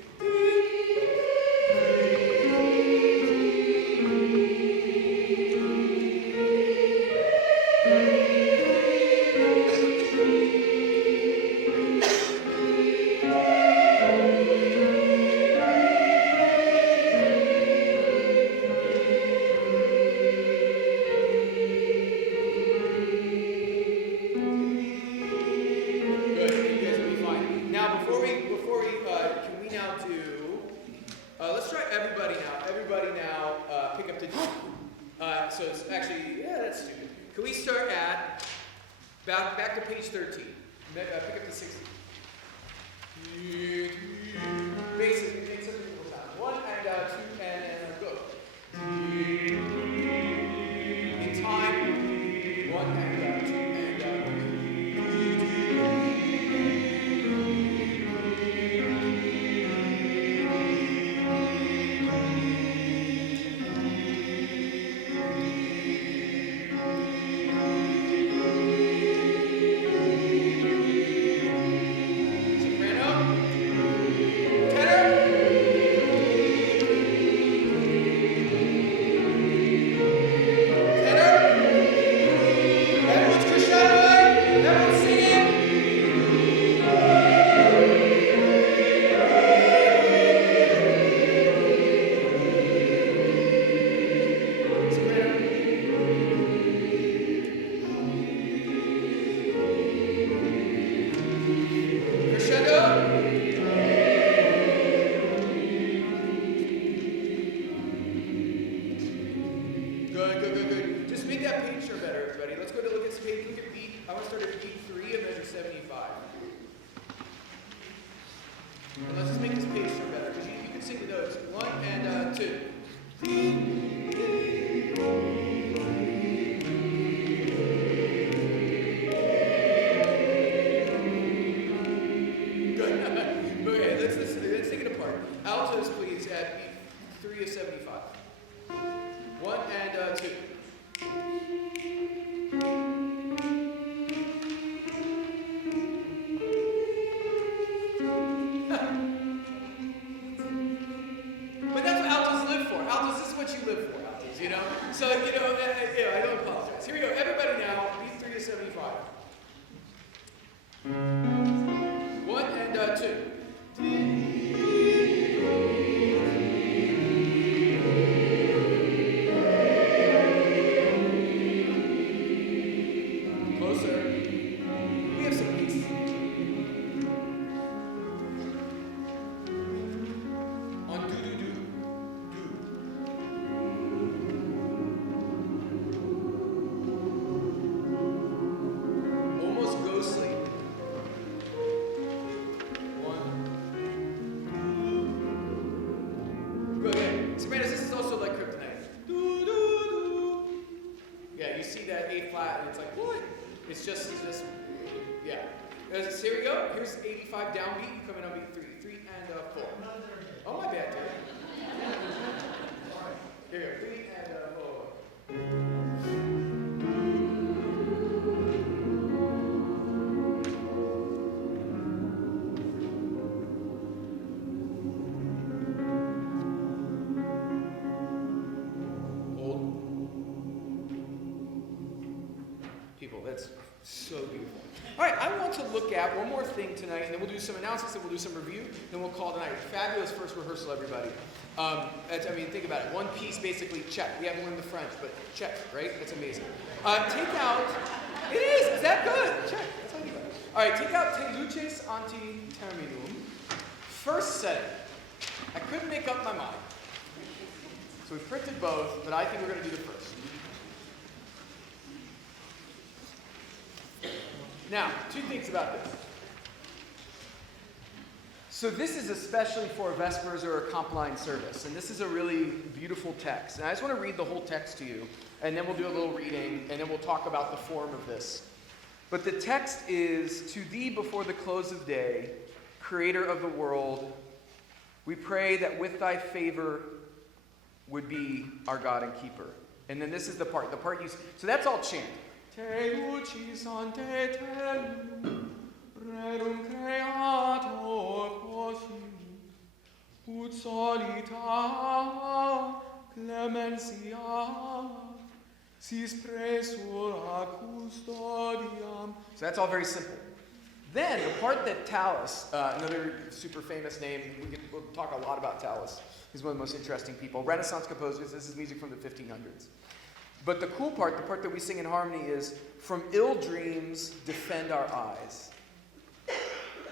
So it's actually, yeah, that's stupid. Can we start at, back to page 13. Pick up the 60. Basically, make something people sound. 1 and 2 and go. In time, 1 and 2 and Good. Just make that page turn better, everybody. Let's go to look at this page. Look at beat. I want to start at beat 3 of measure 75. And let's just make this page turn better, because you can sing the notes. 1 and 2. Good. Okay, let's take it apart. Altos, please, at beat 3 of 75. 1 and 2. But that's what altos live for. Altos, this is what you live for, altos, you know? So, I don't apologize. Here we go. Everybody now, beat 3 to 75. 1 and 2. Here we go. Here's 85 downbeat. You come in on beat 3. 3 and 4. Oh, my bad, Terry. All right. Here we go. 3 and 4. People, that's so beautiful. All right, I want to look at one more thing tonight, and then we'll do some announcements, and we'll do some review, then we'll call tonight. Fabulous first rehearsal, everybody. Think about it. One piece, basically, check. We haven't learned the French, but check, right? That's amazing. Take out, it is that good? Check, that's how you do it. All right, take out Te luces ante terminum. First setting. I couldn't make up my mind. So we printed both, but I think we're going to do the first. Now, 2 things about this. So this is especially for Vespers or a comp line service, and this is a really beautiful text. And I just want to read the whole text to you, and then we'll do a little reading, and then we'll talk about the form of this. But the text is, "To thee before the close of day, creator of the world, We pray that with thy favor would be our God and keeper. And then this is the part you, so that's all chant. Te lucis ante telum, rerum creator cosmic, ut solita clementia, sis presura custodiam. So that's all very simple. Then the part that Tallis, another super famous name, we'll talk a lot about Tallis. He's one of the most interesting people. Renaissance composers, this is music from the 1500s. But the cool part, the part that we sing in harmony is, from ill dreams defend our eyes.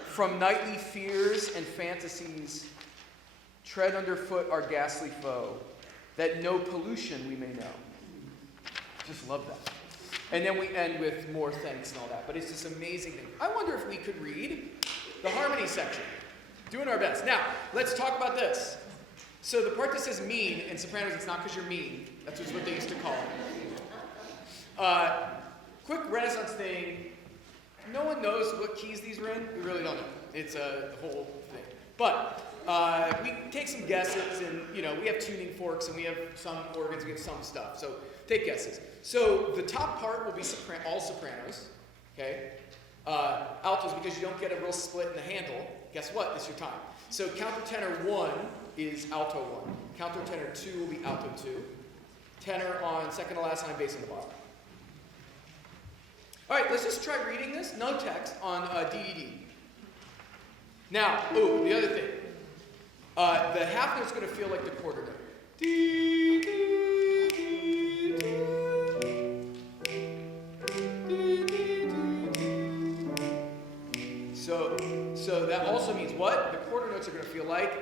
From nightly fears and fantasies, tread underfoot our ghastly foe, that no pollution we may know. Just love that. And then we end with more thanks and all that. But it's this amazing thing. I wonder if we could read the harmony section. Doing our best. Now, let's talk about this. So the part that says mean, in sopranos, it's not because you're mean. That's just what they used to call it. Quick Renaissance thing. No one knows what keys these are in. We really don't know. It's a whole thing. But we take some guesses, and we have tuning forks, and we have some organs, we have some stuff. So take guesses. So the top part will be all sopranos. Okay. Altos, because you don't get a real split in the handle. Guess what? It's your time. So countertenor 1 is alto 1. Countertenor 2 will be alto 2. Tenor on second to last line, bass on the bottom. All right, let's just try reading this. No text on DDD. Now, the other thing. The half note's going to feel like the quarter note. D, D, D, D. So that also means what? The quarter notes are going to feel like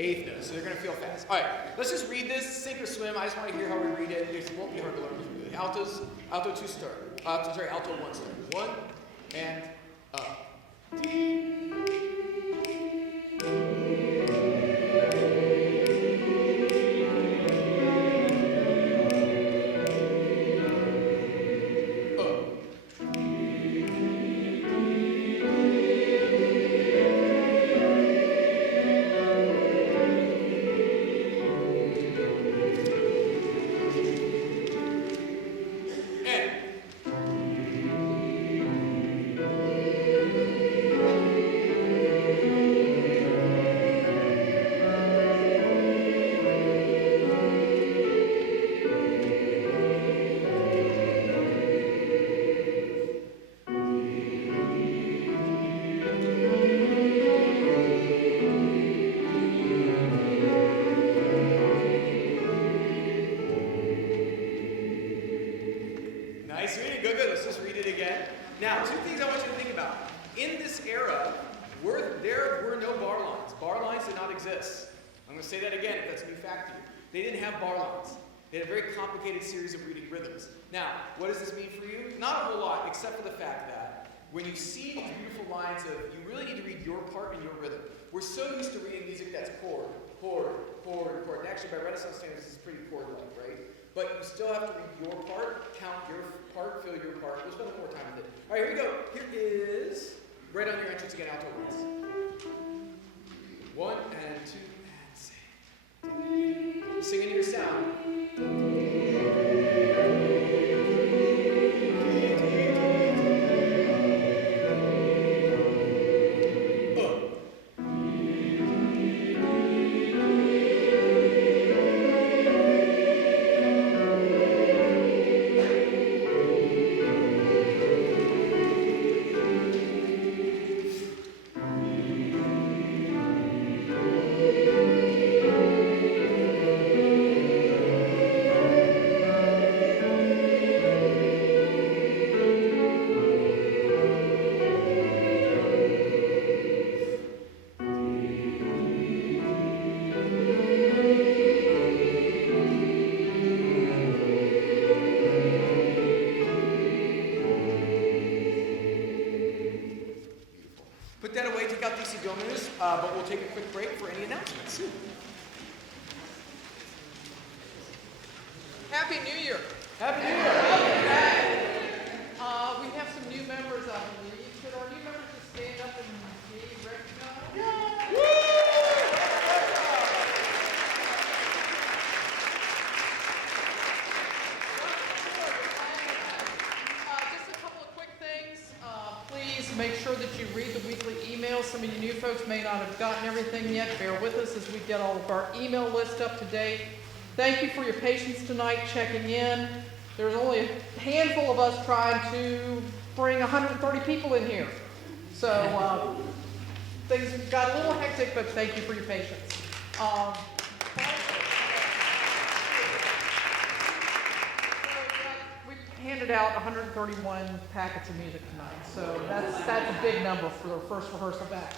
eighth notes, so they're going to feel fast. All right, let's just read this, sink or swim. I just want to hear how we read it. It won't be hard to learn. Altos, alto 2 start. Alto 1 start. 1 and up. D. Series of reading rhythms. Now, what does this mean for you? Not a whole lot, except for the fact that when you see these beautiful lines of, you really need to read your part and your rhythm. We're so used to reading music that's chord, chord, chord, chord. And actually, by Renaissance standards, this is pretty chord-like, right? But you still have to read your part, count your part, feel your part. We'll spend more time with it. All right, here we go. Here is, right on your entrance again, alto ones. 1 and 2 and sing. Sing into your sound. But we'll take a quick break for any announcements. Happy New Year. Happy New Year. We have some new members, I believe. Could our new members just stand up and be recognized? Woo! make sure that you read the weekly emails. Some of you new folks may not have gotten everything yet. Bear with us as we get all of our email list up to date. Thank you for your patience tonight checking in. There's only a handful of us trying to bring 130 people in here. So things got a little hectic, but thank you for your patience. We handed out 131 packets of music tonight, so that's a big number for the first rehearsal back.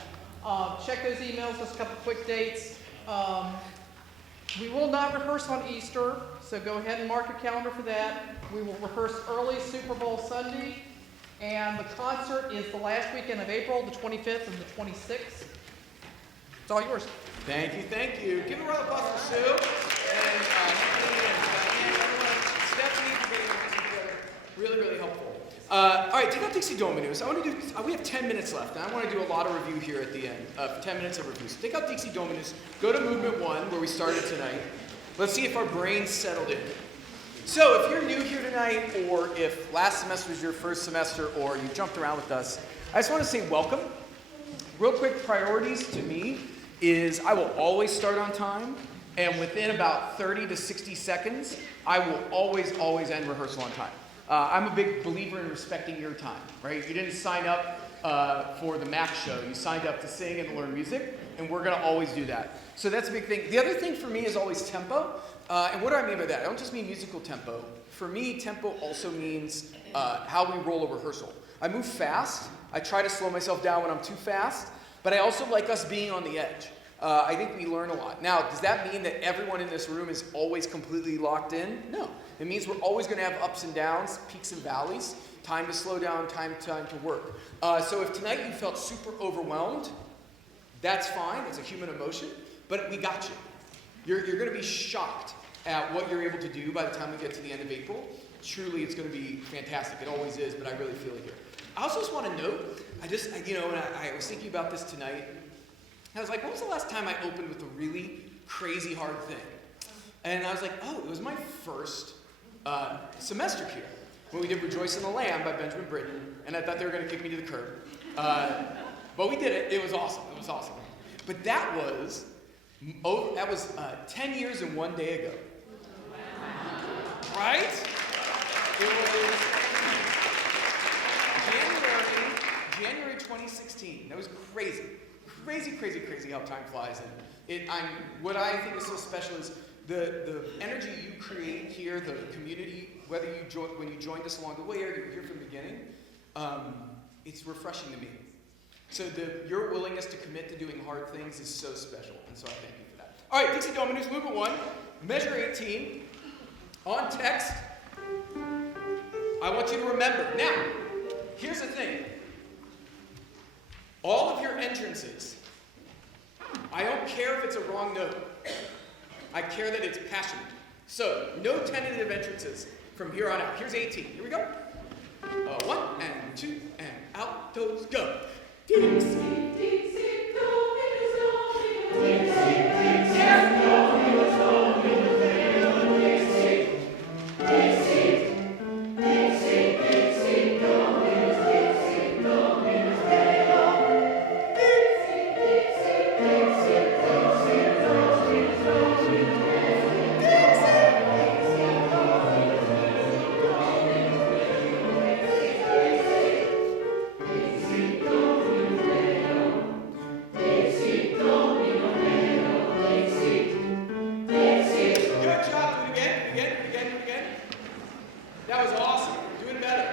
Check those emails, just a couple quick dates. We will not rehearse on Easter, so go ahead and mark your calendar for that. We will rehearse early Super Bowl Sunday, and the concert is the last weekend of April, the 25th and the 26th. It's all yours. Thank you, thank you. Give a round of applause for Sue and Anthony and Diane, everyone, Stephanie for getting everything together. Really, really helpful. All right, take out Dixie Dominus. We have 10 minutes left, and I want to do a lot of review here at the end. 10 minutes of review. So take out Dixie Dominus. Go to Movement 1, where we started tonight. Let's see if our brains settled in. So if you're new here tonight, or if last semester was your first semester, or you jumped around with us, I just want to say welcome. Real quick priorities to me is I will always start on time, and within about 30 to 60 seconds, I will always end rehearsal on time. I'm a big believer in respecting your time, right? You didn't sign up for the Max show. You signed up to sing and to learn music, and we're going to always do that. So that's a big thing. The other thing for me is always tempo. And what do I mean by that? I don't just mean musical tempo. For me, tempo also means how we roll a rehearsal. I move fast. I try to slow myself down when I'm too fast. But I also like us being on the edge. I think we learn a lot. Now, does that mean that everyone in this room is always completely locked in? No. It means we're always going to have ups and downs, peaks and valleys, time to slow down, time to work. So if tonight you felt super overwhelmed, that's fine. It's a human emotion. But we got you. You're going to be shocked at what you're able to do by the time we get to the end of April. Truly, it's going to be fantastic. It always is, but I really feel it here. I also just want to note, when I was thinking about this tonight, I was like, when was the last time I opened with a really crazy hard thing? And I was like, oh, it was my first semester here, when we did Rejoice in the Lamb by Benjamin Britten, and I thought they were going to kick me to the curb. But we did it. It was awesome. It was awesome. But that was 10 years and 1 day ago. Right? It was January 2016. That was crazy. Crazy how time flies. And what I think is so special is the energy you create here, the community, whether when you joined us along the way or you're here from the beginning, it's refreshing to me. So your willingness to commit to doing hard things is so special, and so I thank you for that. All right, Dixie Dominus, Movement 1, measure 18, on text. I want you to remember. Now, here's the thing. All of your entrances, I don't care if it's a wrong note. I care that it's passionate. So, no tentative entrances from here on out. Here's 18. Here we go. 1 and 2 and out those go. Dixie, Dixie, Dominus, Dominus, Dixie, Dixie, Dominus, Dominus, Dixie, Dixie, Dixie, Dixie, Dominus, Dixie, Dominus, Dixie, Dixie, Dixie, Dixie, Dominus, Dominus, That was awesome. Doing better.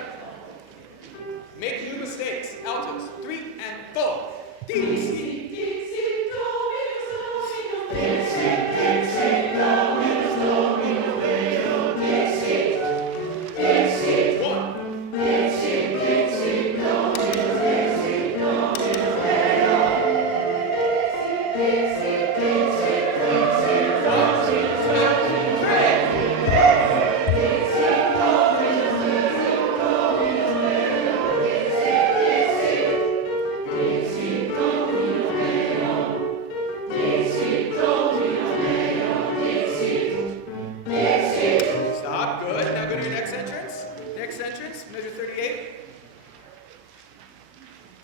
Make new mistakes. Altos. 3 and 4. Dixie, Dixie, Dominus, Dominus, Dixie, Dixie, Dominus, Dominus, Dixie, Dixie. 1. Dixie, Dixie, Dominus, Dixie, Dominus, Dixie, Dixie, Dixie, Dixie, 1, 2, 3. Dixie, Dixie, Dixie,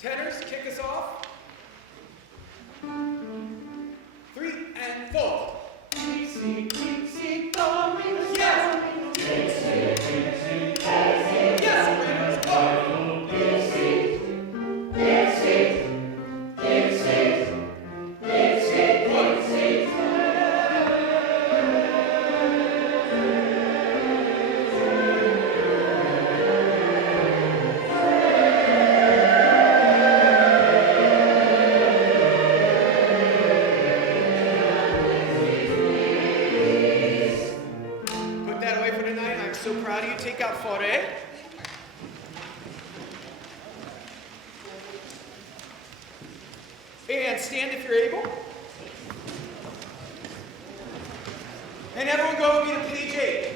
Tenors, kick us off. 3 and 4. Dixie, Dixie, do, mi, do, Yes. Dixie, Dixie, Yes, sopranos. Go. Dixie, Dixie, Dixie, Dixie, Dixie. Put that away for tonight. I'm so proud of you. Take out Fore. And stand if you're able. And everyone go with me to page 8.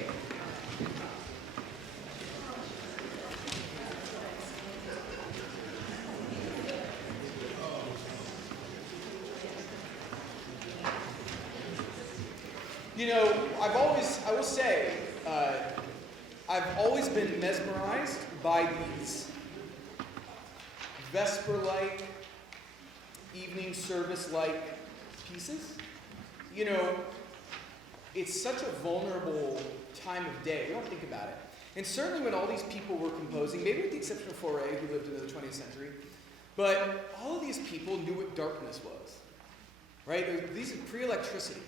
You know, I will say, I've always been mesmerized by these Vesper-like, evening service-like pieces. You know, it's such a vulnerable time of day. We don't think about it. And certainly when all these people were composing, maybe with the exception of Fauré, who lived into the 20th century, but all of these people knew what darkness was, right? These are pre-electricity.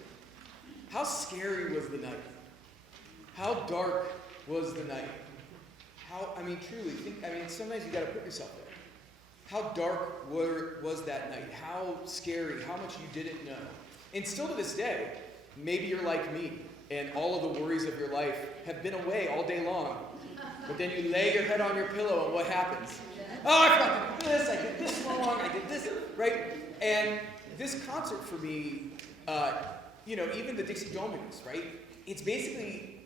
How scary was the night? How dark was the night? Truly, sometimes you got to put yourself there. How dark was that night? How scary? How much you didn't know? And still to this day, maybe you're like me, and all of the worries of your life have been away all day long. But then you lay your head on your pillow, and what happens? Oh, I forgot to do this, I did this wrong, I did this, right? And this concert for me, even the Dixie Dominus, right? It's basically,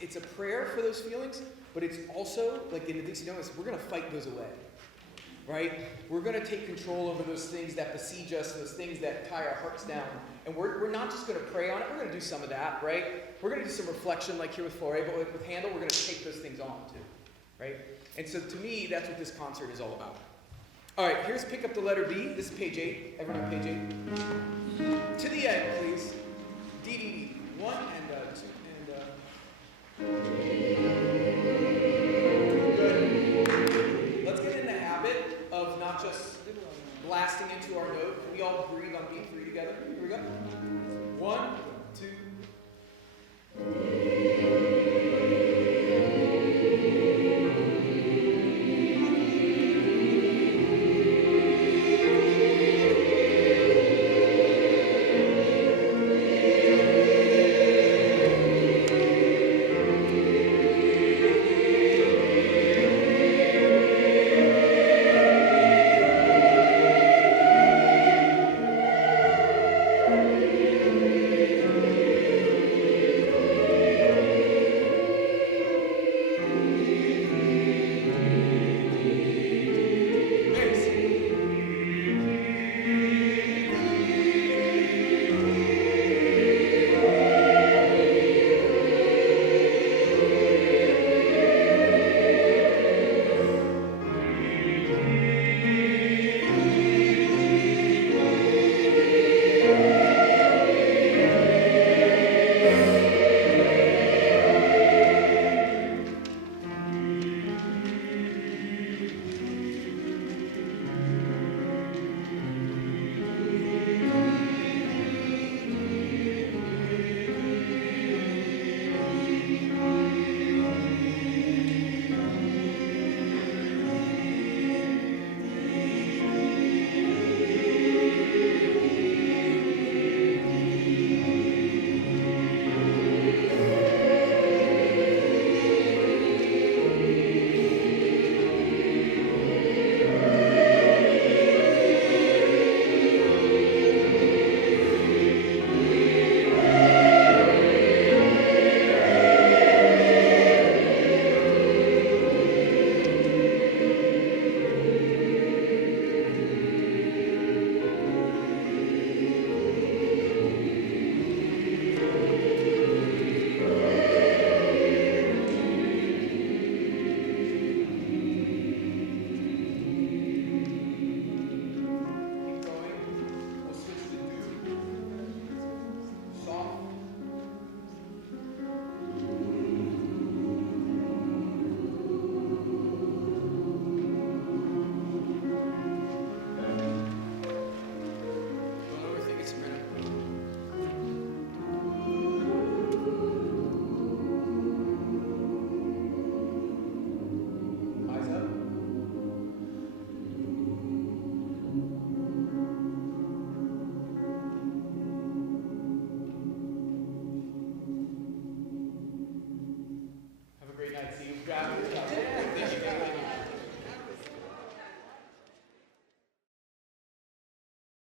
it's a prayer for those feelings, but it's also, like in the Dixie Dominus, we're going to fight those away, right? We're going to take control over those things that besiege us, those things that tie our hearts down. And we're not just going to pray on it, we're going to do some of that, right? We're going to do some reflection like here with Fauré, but with Handel, we're going to take those things on too, right? And so to me, that's what this concert is all about. All right, here's pick up the letter B. This is page 8. Everyone on page 8. To the end, please. D, D, D. 1 and 2 and... Good. Let's get in the habit of not just blasting into our note. Can we all breathe on beat 3 together? Here we go. 1,